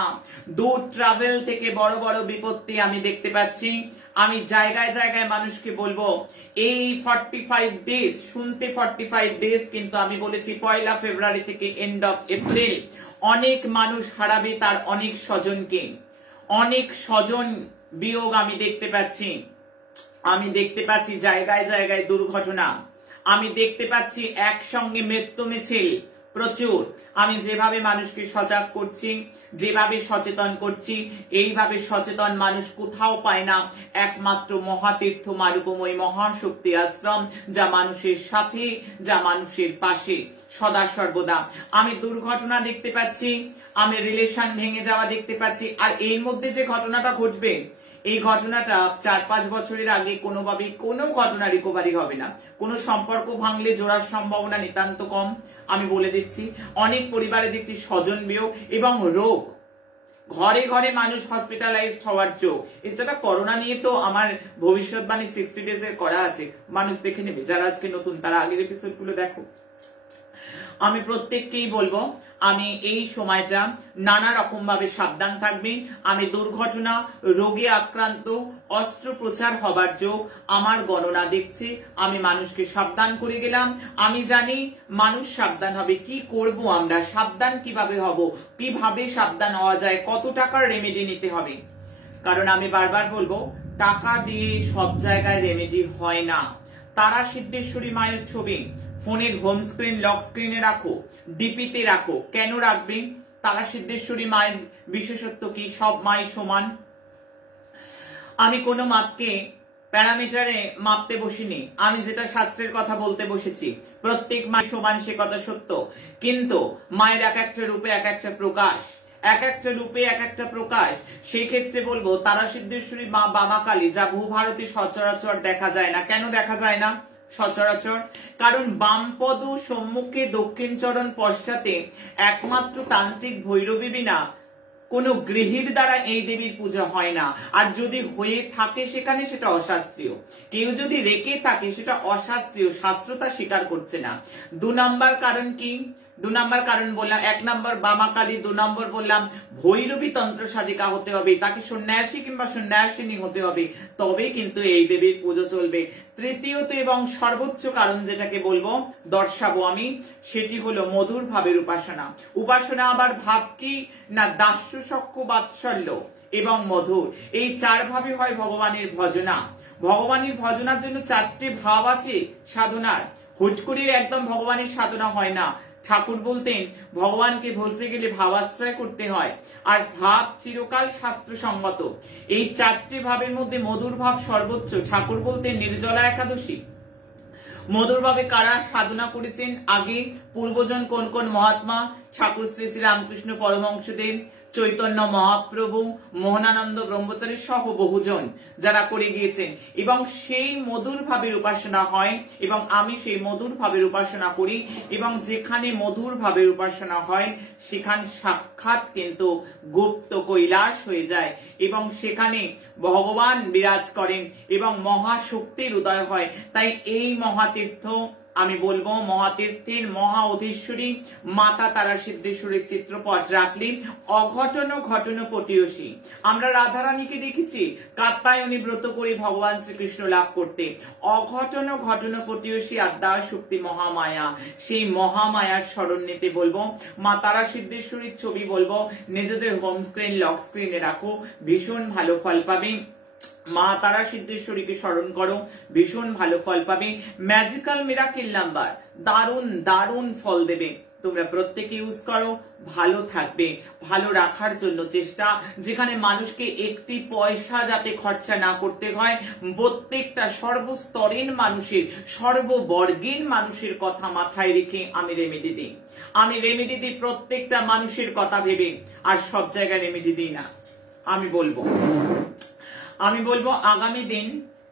দূর ট্রাভেল থেকে বড় বড় বিপত্তি আমি দেখতে পাচ্ছি। আমি জায়গায় জায়গায় মানুষকে বলবো, এই 45 ডেজ, শুনতে 45 ডেজ, কিন্তু আমি বলেছি 1 ফেব্রুয়ারি থেকে এন্ড অফ এপ্রিল অনেক মানুষ হারাবে তার অনেক স্বজনকে। অনেক স্বজন বিয়োগ আমি দেখতে পাচ্ছি। আমি দেখতে পাচ্ছি জায়গায় জায়গায় দুর্ঘটনা। আমি দেখতে পাচ্ছি একসঙ্গে মৃত্যু মিছিল প্রচুর। আমি যেভাবে মানুষকে সজাগ করছি, যেভাবে সচেতন করছি, এইভাবে সচেতন মানুষ কোথাও পায় না। একমাত্র মহাতীর্থ মারুকময় মহাশক্তি আশ্রম, যা মানুষের সাথে, যা মানুষের পাশে সদা সর্বদা। আমি দুর্ঘটনা দেখতে পাচ্ছি, আমি রিলেশন ভেঙে যাওয়া দেখতে পাচ্ছি। আর এর মধ্যে যে ঘটনাটা ঘটবে, এই ঘটনাটা 4-5 বছরের আগে কোনোভাবেই কোনো ঘটনা রিকভারি হবে না। কোনো সম্পর্ক ভাঙলে জোড়ার সম্ভাবনা নিতান্ত কম। আমি বলে দিচ্ছি, অনেক পরিবারে দেখছি স্বজন বিয়োগ এবং রোগ, ঘরে ঘরে মানুষ হসপিটালাইজড হওয়ার যোগ। এছাড়া করোনা নিয়ে তো আমার ভবিষ্যৎবাণী 60 ডেজ এর করা আছে, মানুষ দেখে নেবে। যারা আজকে নতুন তারা আগের এপিসোড গুলো দেখো। আমি প্রত্যেককেই বলবো, আমি এই সময়টা নানা রকম ভাবে সাবধান থাকবে। আমি দুর্ঘটনা, রোগে আক্রান্ত, অস্ত্রোপচার হবার যোগ আমার গণনা দেখছে। আমি মানুষকে সাবধান করে গেলাম। আমি জানি মানুষ সাবধান হবে। কি করব আমরা, সাবধান কিভাবে হব, কিভাবে সাবধান হওয়া যায়, কত টাকার রেমেডি নিতে হবে। কারণ আমি বারবার বলবো, টাকা দিয়ে সব জায়গায় রেমেডি হয় না। তারা সিদ্ধেশ্বরী মায়ের ছবি ফোনের হোম স্ক্রিন, লক স্ক্রিনে রাখো, ডিপিতে রাখো। কেন রাখবে? তারা সিদ্ধেশ্বরী মায়ের বিশেষত্ব কি? সব মাই সমান। আমি কোনো মাপকে প্যারামিটারে মাপতে বসিনি। আমি যেটা শাস্ত্রের কথা বলতে বসেছি, প্রত্যেক মাই সমান, সে কথা সত্য। কিন্তু মায়ের এক একটা রূপে এক একটা প্রকাশ, এক একটা রূপে এক একটা প্রকাশ। সেই ক্ষেত্রে বলবো, তারা সিদ্ধেশ্বরী মা বামা কালী, যা ভূভারতে সচরাচর দেখা যায় না। কেন দেখা যায় না সচরাচর? কারণ বামপদ সম্মুখে, দক্ষিণ চরণ পশ্চাতে একমাত্র তান্ত্রিক ভৈরবী বিনা কোন গৃহীর দ্বারা এই দেবীর পূজা হয় না। আর যদি হয়ে থাকে সেখানে, সেটা অশাস্ত্রীয়। কেউ যদি রেখে থাকে, সেটা অশাস্ত্রীয়, শাস্ত্র তা স্বীকার করছে না। 2 নম্বর কারণ কি? 2 নম্বর কারণ বললাম, 1 নম্বর বামা কালী, 2 নম্বর বললাম ভৈরবী তন্ত্র সাধিকা হতে হবে, তাকে সন্ন্যাসী কিংবা সন্ন্যাসিনী হতে হবে, তবে কিন্তু এই দেবীর পুজো চলবে। তৃতীয়ত এবং সর্বোচ্চ কারণ যেটাকে বলবো, দর্শাবো আমি, সেটি হলো মধুর ভাবের উপাসনা। উপাসনা আবার ভাব কি না? দাস্য, সখ্য, বাৎসল্য এবং মধুর, এই 4 ভাবে হয় ভগবানের ভজনা। ভগবানের ভজনার জন্য 4টে ভাব আছে সাধনার। হুট করে একদম ভগবানের সাধনা হয় না। ঠাকুর বলতেন ভগবানকে ভজতে গেলে ভাবাশ্রয় করতে হয়, আর ভাব চিরকাল শাস্ত্রসঙ্গত। এই চারটি ভাবের মধ্যে মধুর ভাব সর্বোচ্চ। ঠাকুর বলতেন নির্জলা একাদশী মধুরভাবে কারা সাধনা করেছেন আগে, পূর্বজন কোন কোন মহাত্মা, ঠাকুর শ্রী শ্রী রামকৃষ্ণ পরমহংসদেব, চৈতন্য মহাপ্রভু, মোহনানন্দ ব্রহ্মচারী সহ বহুজন যারা করে গিয়েছেন, এবং সেই মধুর ভাবের উপাসনা হয়, এবং আমি সেই মধুর ভাবের উপাসনা করি, এবং যেখানে মধুর ভাবের উপাসনা হয় সেখানে সাক্ষাৎ কিন্তু গুপ্ত কৈলাস হয়ে যায়, এবং সেখানে ভগবান বিরাজ করেন এবং মহাশক্তির উদয় হয়। তাই এই মহাতীর্থ আমি বলবো মহাতীর্থের মহা অধীশ্বরী মাতা তারা সিদ্ধেশ্বরীর চিত্রপট রাখলে অঘটন ঘটন পটীয়সী। আমরা রাধারানীকে দেখেছি কাত্যায়নী ব্রত করে ভগবান শ্রীকৃষ্ণ লাভ করতে। অঘটন ঘটন পটীয়সী আদ্যা শক্তি মহামায়া, সেই মহামায়ার স্মরণ নিতে বলবো। মা তারা সিদ্ধেশ্বরীর ছবি বলবো নিজেদের হোম স্ক্রিন লক স্ক্রিনে রাখো, ভীষণ ভালো ফল পাবে। মা তারা সিদ্ধেশ্বরীকে স্মরণ করো, ভীষণ ভালো ফল পাবে। ম্যাজিক্যাল মিরাকেল নাম্বার দারুণ দারুণ ফল দেবে। তোমরা প্রত্যেকে ইউজ করো, ভালো থাকবে। ভালো রাখার জন্য চেষ্টা, যেখানে মানুষকে একটি পয়সা যাতে খরচা না করতে হয়, প্রত্যেকটা সর্বস্তরের মানুষের সর্ববর্গের মানুষের কথা মাথায় রেখে আমি রেমেডি দিই। আমি রেমেডি দিই প্রত্যেকটা মানুষের কথা ভেবে, আর সব জায়গায় রেমেডি দিই না। আমি বলবো আগামী দিন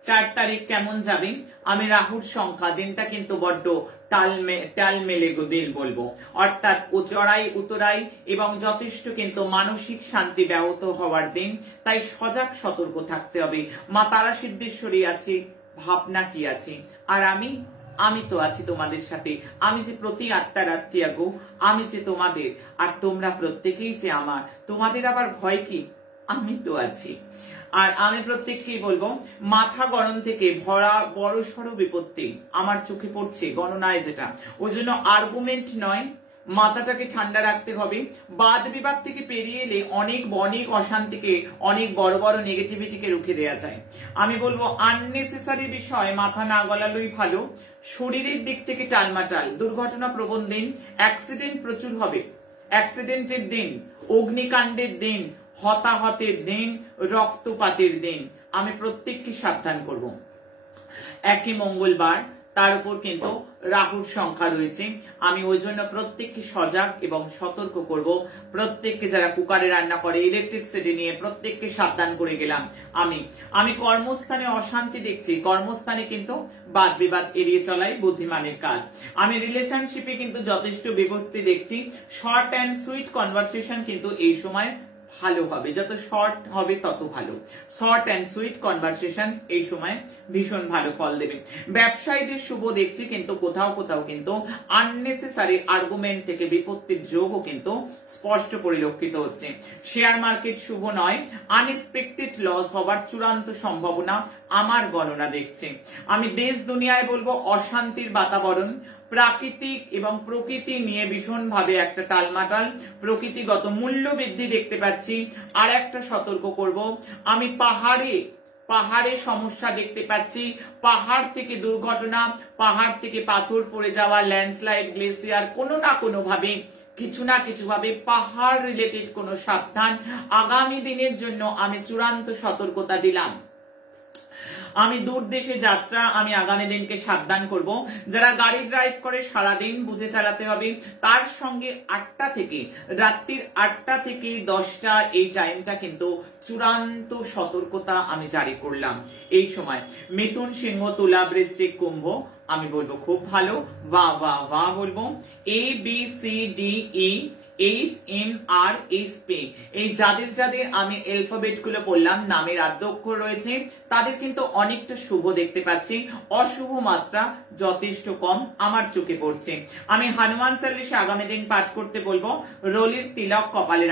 4 তারিখ কেমন যাবে। আমি রাহুর সংখ্যা দিনটা কিন্তু বড্ড টালমেলে দিন বলবো, অর্থাৎ চড়াই উতরাই এবং যথেষ্ট কিন্তু মানসিক শান্তি ব্যাহত হওয়ার দিন। তাই সজাগ সতর্ক থাকতে হবে। মা তারা সিদ্ধেশ্বরী আছে, ভাবনা কি আছে, আর আমি তো আছি তোমাদের সাথে। আমি যে প্রতি আত্মার আত্মীয়া গো, আমি যে তোমাদের, আর তোমরা প্রত্যেকেই যে আমার। তোমাদের আবার ভয় কি? আমি তো আছি। আর আমি প্রত্যেককেই বলবো মাথা গরম থেকে ভরা বড় সড় বিপত্তি আমার চোখে পড়ছে গণনায়, যেটা ওই জন্য আর্গুমেন্ট নয়, মাথাটাকে ঠান্ডা রাখতে হবে। বাদ বিবাদ থেকে পেরিয়ে এলে অনেক অনেক অশান্তিকে, অনেক বড় বড় নেগেটিভিটিকে রুখে দেওয়া যায়। আমি বলবো আননেসেসারি বিষয় মাথা না গলালোই ভালো। শরীরের দিক থেকে টালমাটাল, দুর্ঘটনা প্রবণ দিন, অ্যাক্সিডেন্ট প্রচুর হবে। অ্যাক্সিডেন্টের দিন, অগ্নিকাণ্ডের দিন, হতাহতের দিন, রক্তপাতের দিন। আমি প্রত্যেককে সাবধান করব। একই মঙ্গলবার, তার উপর কিন্তু রাহুর সংখ্যা রয়েছে। আমি ওই জন্য প্রত্যেককে সজাগ এবং সতর্ক করব। প্রত্যেককে যারা কুকারে রান্না করে, ইলেকট্রিক সিটি নিয়ে প্রত্যেককে সাবধান করে গেলাম। আমি কর্মস্থানে অশান্তি দেখছি, কর্মস্থানে কিন্তু বাদ বিবাদ এড়িয়ে চলাই বুদ্ধিমানের কাজ। আমি রিলেশনশিপে কিন্তু যথেষ্ট বিভক্তি দেখছি। শর্ট অ্যান্ড সুইট কনভারসেশন কিন্তু এই সময় ভালো হবে, যত শর্ট হবে তত ভালো। শর্ট অ্যান্ড সুইট কনভারসেশন এই সময় ভীষণ ভালো ফল দেবে। ব্যবসায়ীদের শুভ দেখছি, কিন্তু কোথাও কোথাও কিন্তু আননেসেসারি আর্গুমেন্ট থেকে বিপত্তির যোগও কিন্তু স্পষ্ট পরিলক্ষিত হচ্ছে। শেয়ার মার্কেট শুভ নয়, আনএক্সপেক্টেড লস হবার চূড়ান্ত সম্ভাবনা আমার গণনা দেখছে। আমি দেশ দুনিয়ায় বলবো অশান্তির বাতাবরণ, প্রাকৃতিক এবং প্রকৃতি নিয়ে ভীষণ ভাবে একটা টালমাটাল, প্রকৃতিগত মূল্য বৃদ্ধি দেখতে পাচ্ছি। আর একটা সতর্ক করব, আমি পাহাড়ে সমস্যা দেখতে পাচ্ছি। পাহাড় থেকে দুর্ঘটনা, পাহাড় থেকে পাথর পড়ে যাওয়া, ল্যান্ডস্লাইড, গ্লেসিয়ার, কোনো না কোনো ভাবে কিছু না কিছু ভাবে পাহাড় রিলেটেড কোনো সাবধান। আগামী দিনের জন্য আমি চূড়ান্ত সতর্কতা দিলাম। আমি দূর দেশে যাত্রা আমি আগামী দিনকে সাবধান করব। যারা গাড়ি ড্রাইভ করে সারাদিন বুঝে চালাতে হবে। তার সঙ্গে রাত্রির 8টা থেকে 10টা এই টাইমটা কিন্তু চূড়ান্ত সতর্কতা আমি জারি করলাম। এই সময় মিথুন, সিংহ, তুলা, বৃশ্চিক, কুম্ভ আমি বলবো খুব ভালো, বাহ বাহ বাহ বলবো। ABCDE HMRSP এই যাদের আমি অ্যালফাবেট গুলো বললাম, নামের আদ্য অক্ষর রয়েছে, তাদের কিন্তু অনেকটা শুভ দেখতে পাচ্ছি। অশুভ মাত্রা যথেষ্ট কম আমার চোখে পড়ছে। আমি হনুমান চালিশা আগামী দিন পাঠ করতে বলবো, রোলির তিলক কপালে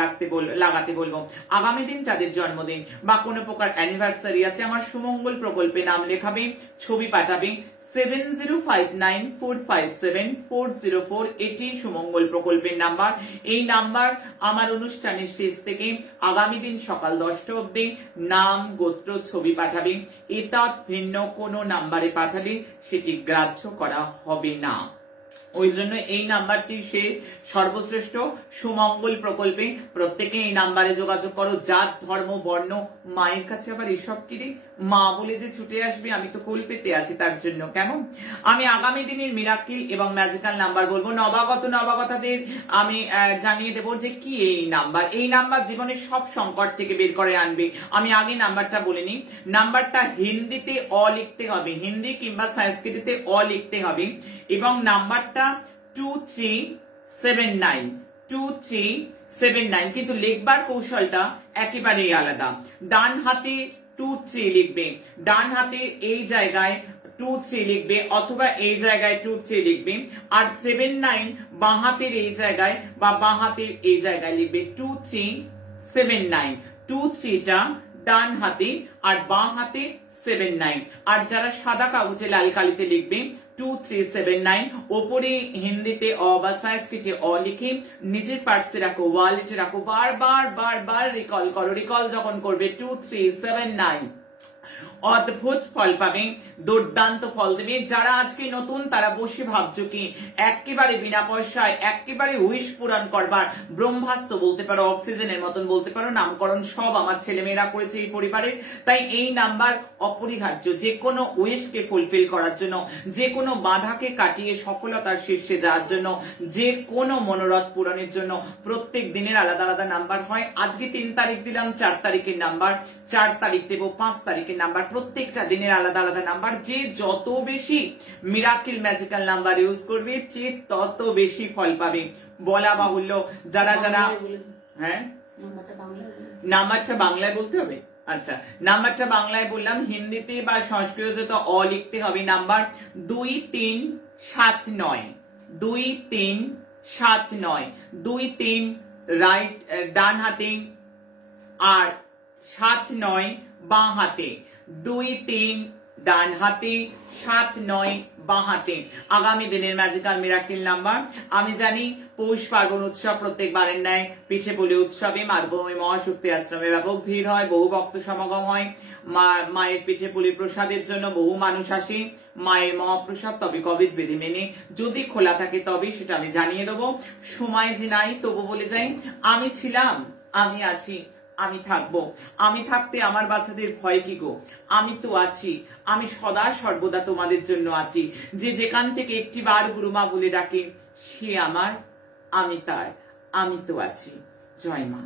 লাগাতে বলবো। আগামী দিন যাদের জন্মদিন বা কোনো প্রকার অ্যানিভার্সারি আছে, আমার সুমঙ্গল প্রকল্পে নাম লেখাবে, ছবি পাঠাবে 7059457404। এটি সুমঙ্গল প্রকল্পের নাম্বার। এই নাম্বার আমার অনুষ্ঠানের শেষ থেকে আগামী দিন সকাল 10টা অবধি নাম, গোত্র, ছবি পাঠাবে। এটা ভিন্ন কোনো নাম্বারে পাঠালে সেটি গ্রাহ্য করা হবে না। ওই জন্য এই নাম্বারটি সে সর্বশ্রেষ্ঠ সুমঙ্গল প্রকল্পে। প্রত্যেকে এই নাম্বারে যোগাযোগ করো। জাত, ধর্ম, বর্ণ, মায়ের কাছে আবার এসব কিরে মা বলে যে ছুটে আসবে, আমি তো কোল পেতে আছি তার জন্য। কেমন আমি আগামী দিনের মিরাক্কেল এবং ম্যাজিক্যাল নাম্বার বলবো। নবাগতাদের আমি জানিয়ে দেবো যে কি এই নাম্বার। এই নাম্বার জীবনের সব সংকট থেকে বের করে আনবে। আমি আগে নাম্বারটা বলে নিই। নাম্বারটা হিন্দিতে অ লিখতে হবে, হিন্দি কিংবা সংস্কৃতিতে অ লিখতে হবে, এবং নাম্বারটা 2379 2379। কিন্তু লিখবার কৌশলটা একেবারেই আলাদা। ডান হাতে 23 লিখবে, ডান হাতে এই জায়গায় 23 লিখবে, অথবা এই জায়গায় 23 লিখবে, আর 79 বাঁ হাতের এই জায়গায় বা বাঁ হাতের এই জায়গায় লিখবে 2379। 23টা ডান হাতে আর বাঁ হাতে 79। আর যারা সাদা কাগজে লাল কালিতে লিখবে 2379, ওপরে হিন্দিতে অ বা সংস্কৃতে অ লিখে নিজের পার্সে রাখো, ওয়ালেটে রাখো, বারবার রিকল করো। রিকল যখন করবে 2379, অদ্ভুত ফল পাবে, দুর্দান্ত ফল দেবে। যারা আজকে নতুন তারা বসে ভাবছো কি একেবারে বিনা পয়সায় একেবারে উইশ পূরণ করবার ব্রহ্মাস্ত্র বলতে পারো, অক্সিজেনের মতন বলতে পারো, নামকরণ সব আমার ছেলেমেয়েরা করেছে এই পরিবারের। তাই এই নাম্বার অপরিহার্য যে কোনো উইশকে ফুলফিল করার জন্য, যে কোনো বাধাকে কাটিয়ে সফলতার শীর্ষে যাওয়ার জন্য, যে কোনো মনোরথ পূরণের জন্য। প্রত্যেক দিনের আলাদা আলাদা নাম্বার হয়। আজকে 3 তারিখ দিলাম, 4 তারিখের নাম্বার, 4 তারিখ দেবো 5 তারিখের নাম্বার। প্রত্যেকটা দিনের আলাদা আলাদা নাম্বার। যে যত বেশি মিরাকেল ম্যাজিক্যাল নাম্বার ইউজ করবে সে তত বেশি ফল পাবে। বলা বাহুল্য। যারা হ্যাঁ নাম্বারটা বাংলায় বলতে হবে। আচ্ছা, নাম্বারটা বাংলায় বললাম, হিন্দিতে বা সংস্কৃততে তো অ লিখতে হবে। নাম্বার 2379 2379 23 রাইট ডান হাতে আর 79 বাঁ হাতে, 23 ডান হাতে 79 বাঁ হাতে। আগামী দিনের ম্যাজিক্যাল মিরাকেল নাম্বার। আমি জানি পৌষ পার্বণ উৎসব প্রত্যেকবারের ন্যায় পিঠে পুলি উৎসবে মাতৃভূমি মহাশক্তি আশ্রমে ব্যাপক ভিড় হয়, বহু ভক্ত সমাগম হয়। মায়ের পিঠে পুলি প্রসাদের জন্য বহু মানুষ আসে। মায়ের মহাপ্রসাদ তবে কোভিড বিধি মেনে যদি খোলা থাকে তবে সেটা আমি জানিয়ে দেবো। সময় যে নাই তবু বলে যাই, আমি ছিলাম, আমি আছি, আমি থাকবো। আমি থাকতে আমার বাচ্চাদের ভয় কি গো? আমি তো আছি, আমি সদা সর্বদা তোমাদের জন্য আছি। যে যেখান থেকে একটি বার গুরুমা বলে ডাকে সে আমার, আমি তার, আমি তো আছি। জয় মা।